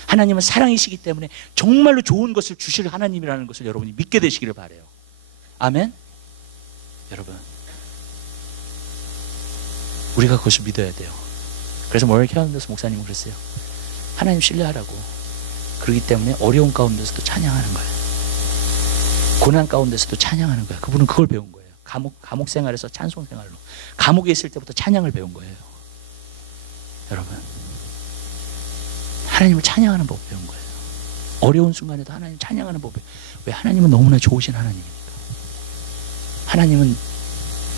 하나님은 사랑이시기 때문에 정말로 좋은 것을 주실 하나님이라는 것을 여러분이 믿게 되시기를 바라요. 아멘. 여러분, 우리가 그것을 믿어야 돼요. 그래서 모럴 캐런더스 목사님은 그랬어요. 하나님 신뢰하라고. 그렇기 때문에 어려운 가운데서도 찬양하는 거예요. 고난 가운데서도 찬양하는 거예요. 그분은 그걸 배운 거예요. 감옥 생활에서 찬송 생활로. 감옥에 있을 때부터 찬양을 배운 거예요. 여러분, 하나님을 찬양하는 법 배운 거예요. 어려운 순간에도 하나님 찬양하는 법. 왜? 하나님은 너무나 좋으신 하나님이니까. 하나님은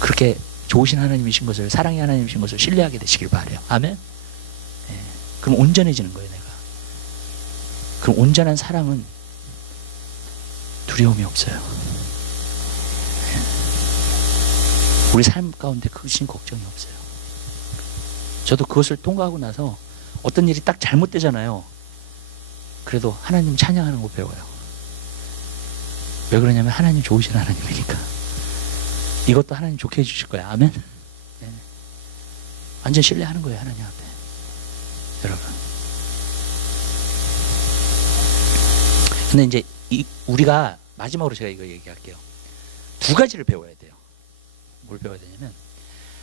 그렇게 좋으신 하나님이신 것을, 사랑의 하나님이신 것을 신뢰하게 되시길 바라요. 아멘. 네. 그럼 온전해지는 거예요, 내가. 그럼 온전한 사랑은 두려움이 없어요. 네. 우리 삶 가운데 크신 걱정이 없어요. 저도 그것을 통과하고 나서 어떤 일이 딱 잘못되잖아요. 그래도 하나님 찬양하는 거 배워요. 왜 그러냐면 하나님 좋으신 하나님이니까. 이것도 하나님 좋게 해주실 거야. 아멘. 네. 완전 신뢰하는 거예요, 하나님 앞에. 여러분. 근데 이제 우리가 마지막으로 제가 이거 얘기할게요. 두 가지를 배워야 돼요. 뭘 배워야 되냐면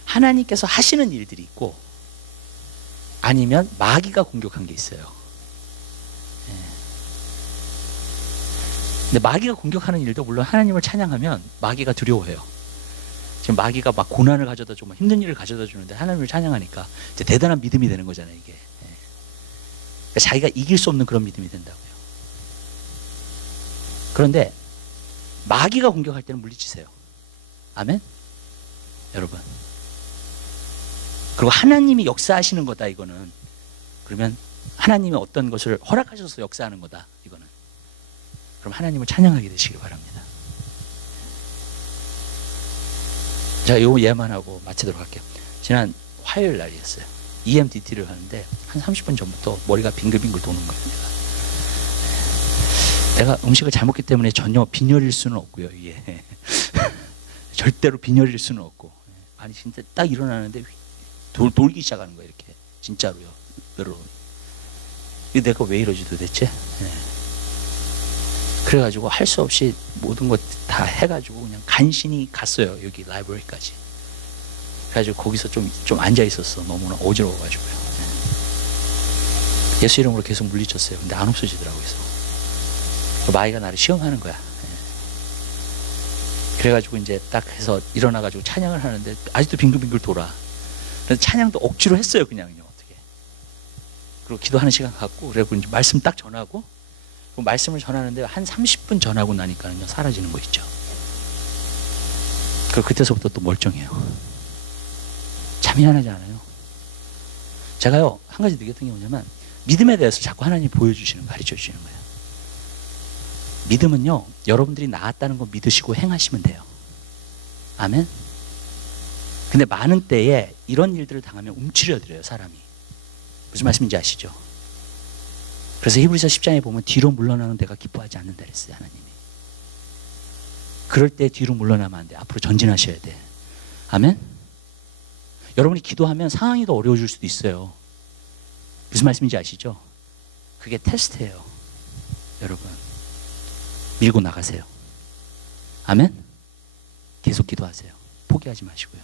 하나님께서 하시는 일들이 있고 아니면 마귀가 공격한 게 있어요. 네. 근데 마귀가 공격하는 일도 물론 하나님을 찬양하면 마귀가 두려워해요. 지금 마귀가 막 고난을 가져다 주고 힘든 일을 가져다 주는데 하나님을 찬양하니까 이제 대단한 믿음이 되는 거잖아요, 이게. 네. 그러니까 자기가 이길 수 없는 그런 믿음이 된다고요. 그런데 마귀가 공격할 때는 물리치세요. 아멘? 여러분. 그리고 하나님이 역사하시는 거다, 이거는. 그러면 하나님이 어떤 것을 허락하셔서 역사하는 거다, 이거는. 그럼 하나님을 찬양하게 되시길 바랍니다. 자, 요거 예만 하고 마치도록 할게요. 지난 화요일 날이었어요. EMDT를 하는데 한 30분 전부터 머리가 빙글빙글 도는 거예요. 내가 음식을 잘 먹기 때문에 전혀 빈혈일 수는 없고요. 이게 절대로 빈혈일 수는 없고. 아니 진짜 딱 일어나는데 돌기 시작하는 거예요. 이렇게 진짜로요. 여러분. 이게 내가 왜 이러지 도대체? 네. 그래가지고 할 수 없이 모든 것 다 해가지고 그냥 간신히 갔어요. 여기 라이브러리까지. 그래가지고 거기서 좀 앉아 있었어. 너무나 어지러워가지고요. 네. 예수 이름으로 계속 물리쳤어요. 근데 안 없어지더라고요. 그래서 마귀가 나를 시험하는 거야. 네. 그래가지고 이제 딱 해서 일어나가지고 찬양을 하는데 아직도 빙글빙글 돌아. 그래서 찬양도 억지로 했어요. 그냥요. 어떻게. 그리고 기도하는 시간 갖고 그래고 이제 말씀 딱 전하고 그 말씀을 전하는데 한 30분 전하고 나니까는요 사라지는 거 있죠. 그때서부터 또 멀쩡해요. 참 희한하지 않아요? 제가요 한 가지 느꼈던 게 뭐냐면 믿음에 대해서 자꾸 하나님이 보여주시는, 가르쳐 주시는 거예요. 믿음은요 여러분들이 나았다는 거 믿으시고 행하시면 돼요. 아멘. 근데 많은 때에 이런 일들을 당하면 움츠려들어요, 사람이. 무슨 말씀인지 아시죠? 그래서 히브리서 10장에 보면 뒤로 물러나는 데가 기뻐하지 않는다 그랬어요, 하나님이. 그럴 때 뒤로 물러나면 안 돼. 앞으로 전진하셔야 돼. 아멘? 여러분이 기도하면 상황이 더 어려워질 수도 있어요. 무슨 말씀인지 아시죠? 그게 테스트예요. 여러분. 밀고 나가세요. 아멘? 계속 기도하세요. 포기하지 마시고요.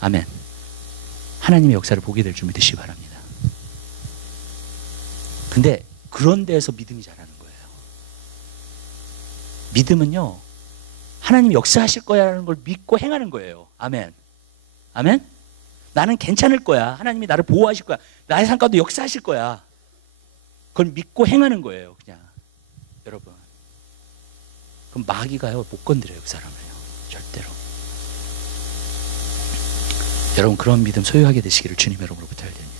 아멘. 하나님의 역사를 보게 될 줄 믿으시기 바랍니다. 근데 그런 데에서 믿음이 자라는 거예요. 믿음은요 하나님이 역사하실 거야라는 걸 믿고 행하는 거예요. 아멘. 아멘. 나는 괜찮을 거야. 하나님이 나를 보호하실 거야. 나의 삶 가운데 역사하실 거야. 그걸 믿고 행하는 거예요. 그냥 여러분. 그럼 마귀가요 못 건드려요, 그 사람을요. 절대로. 여러분 그런 믿음 소유하게 되시기를 주님 여러분으로 부탁을 드립니다.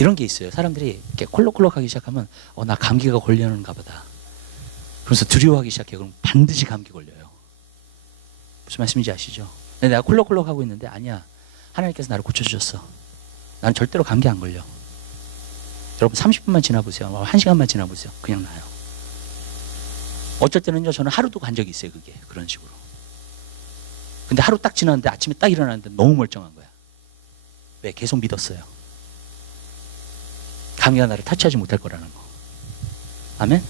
이런 게 있어요. 사람들이 이렇게 콜록콜록하기 시작하면 나 감기가 걸려는가 보다. 그러면서 두려워하기 시작해요. 그럼 반드시 감기 걸려요. 무슨 말씀인지 아시죠? 근데 내가 콜록콜록하고 있는데 아니야. 하나님께서 나를 고쳐주셨어. 난 절대로 감기 안 걸려. 여러분 30분만 지나보세요. 1시간만 지나보세요. 그냥 나요. 어쩔 때는요 저는 하루도 간 적이 있어요. 그게 그런 식으로. 근데 하루 딱 지났는데 아침에 딱 일어났는데 너무 멀쩡한 거야. 왜? 계속 믿었어요. 감기가 나를 타치하지 못할 거라는 거. 아멘?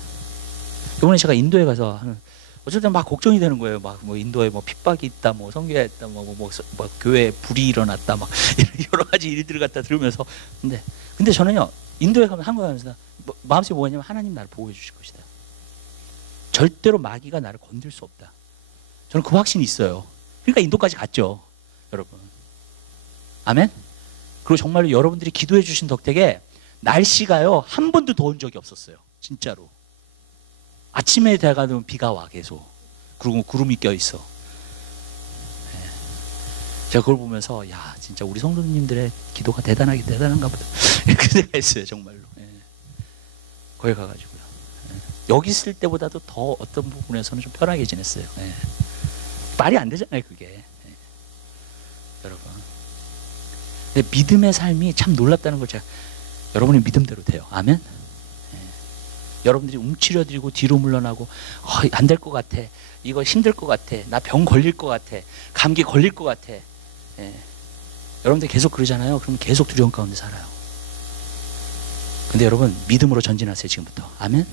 이번에 제가 인도에 가서 어쩔 때 막 걱정이 되는 거예요. 막 뭐 인도에 뭐 핍박이 있다, 뭐 성교회 있다, 뭐 교회에 불이 일어났다, 막 여러 가지 일들을 갖다 들으면서. 근데 저는요 인도에 가면 한국에 가면서 마음속에 뭐냐면 하나님 나를 보호해 주실 것이다. 절대로 마귀가 나를 건들 수 없다. 저는 그 확신이 있어요. 그러니까 인도까지 갔죠, 여러분. 아멘? 그리고 정말로 여러분들이 기도해 주신 덕택에 날씨가요 한 번도 더운 적이 없었어요. 진짜로. 아침에 돼가면 비가 와 계속. 그리고 구름이 껴있어. 네. 제가 그걸 보면서 야 진짜 우리 성도님들의 기도가 대단한가 보다. 그 생각이 했어요 정말로. 네. 거기 가가지고요. 네. 여기 있을 때보다도 더 어떤 부분에서는 좀 편하게 지냈어요. 네. 말이 안 되잖아요 그게. 네. 여러분 근데 믿음의 삶이 참 놀랍다는 걸 제가 여러분의 믿음대로 돼요. 아멘. 여러분들이 움츠려들고 뒤로 물러나고 안 될 것 같아, 이거 힘들 것 같아, 나 병 걸릴 것 같아, 감기 걸릴 것 같아, 여러분들 계속 그러잖아요. 그럼 계속 두려움 가운데 살아요. 근데 여러분 믿음으로 전진하세요. 지금부터. 아멘.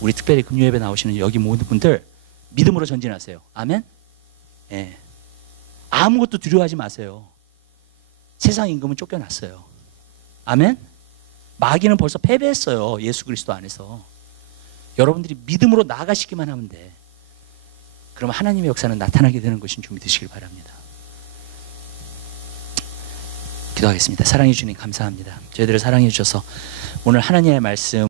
우리 특별히 금요예배 나오시는 여기 모든 분들 믿음으로 전진하세요. 아멘. 아무것도 두려워하지 마세요. 세상 임금은 쫓겨났어요. 아멘. 마귀는 벌써 패배했어요. 예수 그리스도 안에서. 여러분들이 믿음으로 나아가시기만 하면 돼. 그럼 하나님의 역사는 나타나게 되는 것인 줄 믿으시길 바랍니다. 기도하겠습니다. 사랑해 주님 감사합니다. 저희들을 사랑해 주셔서 오늘 하나님의 말씀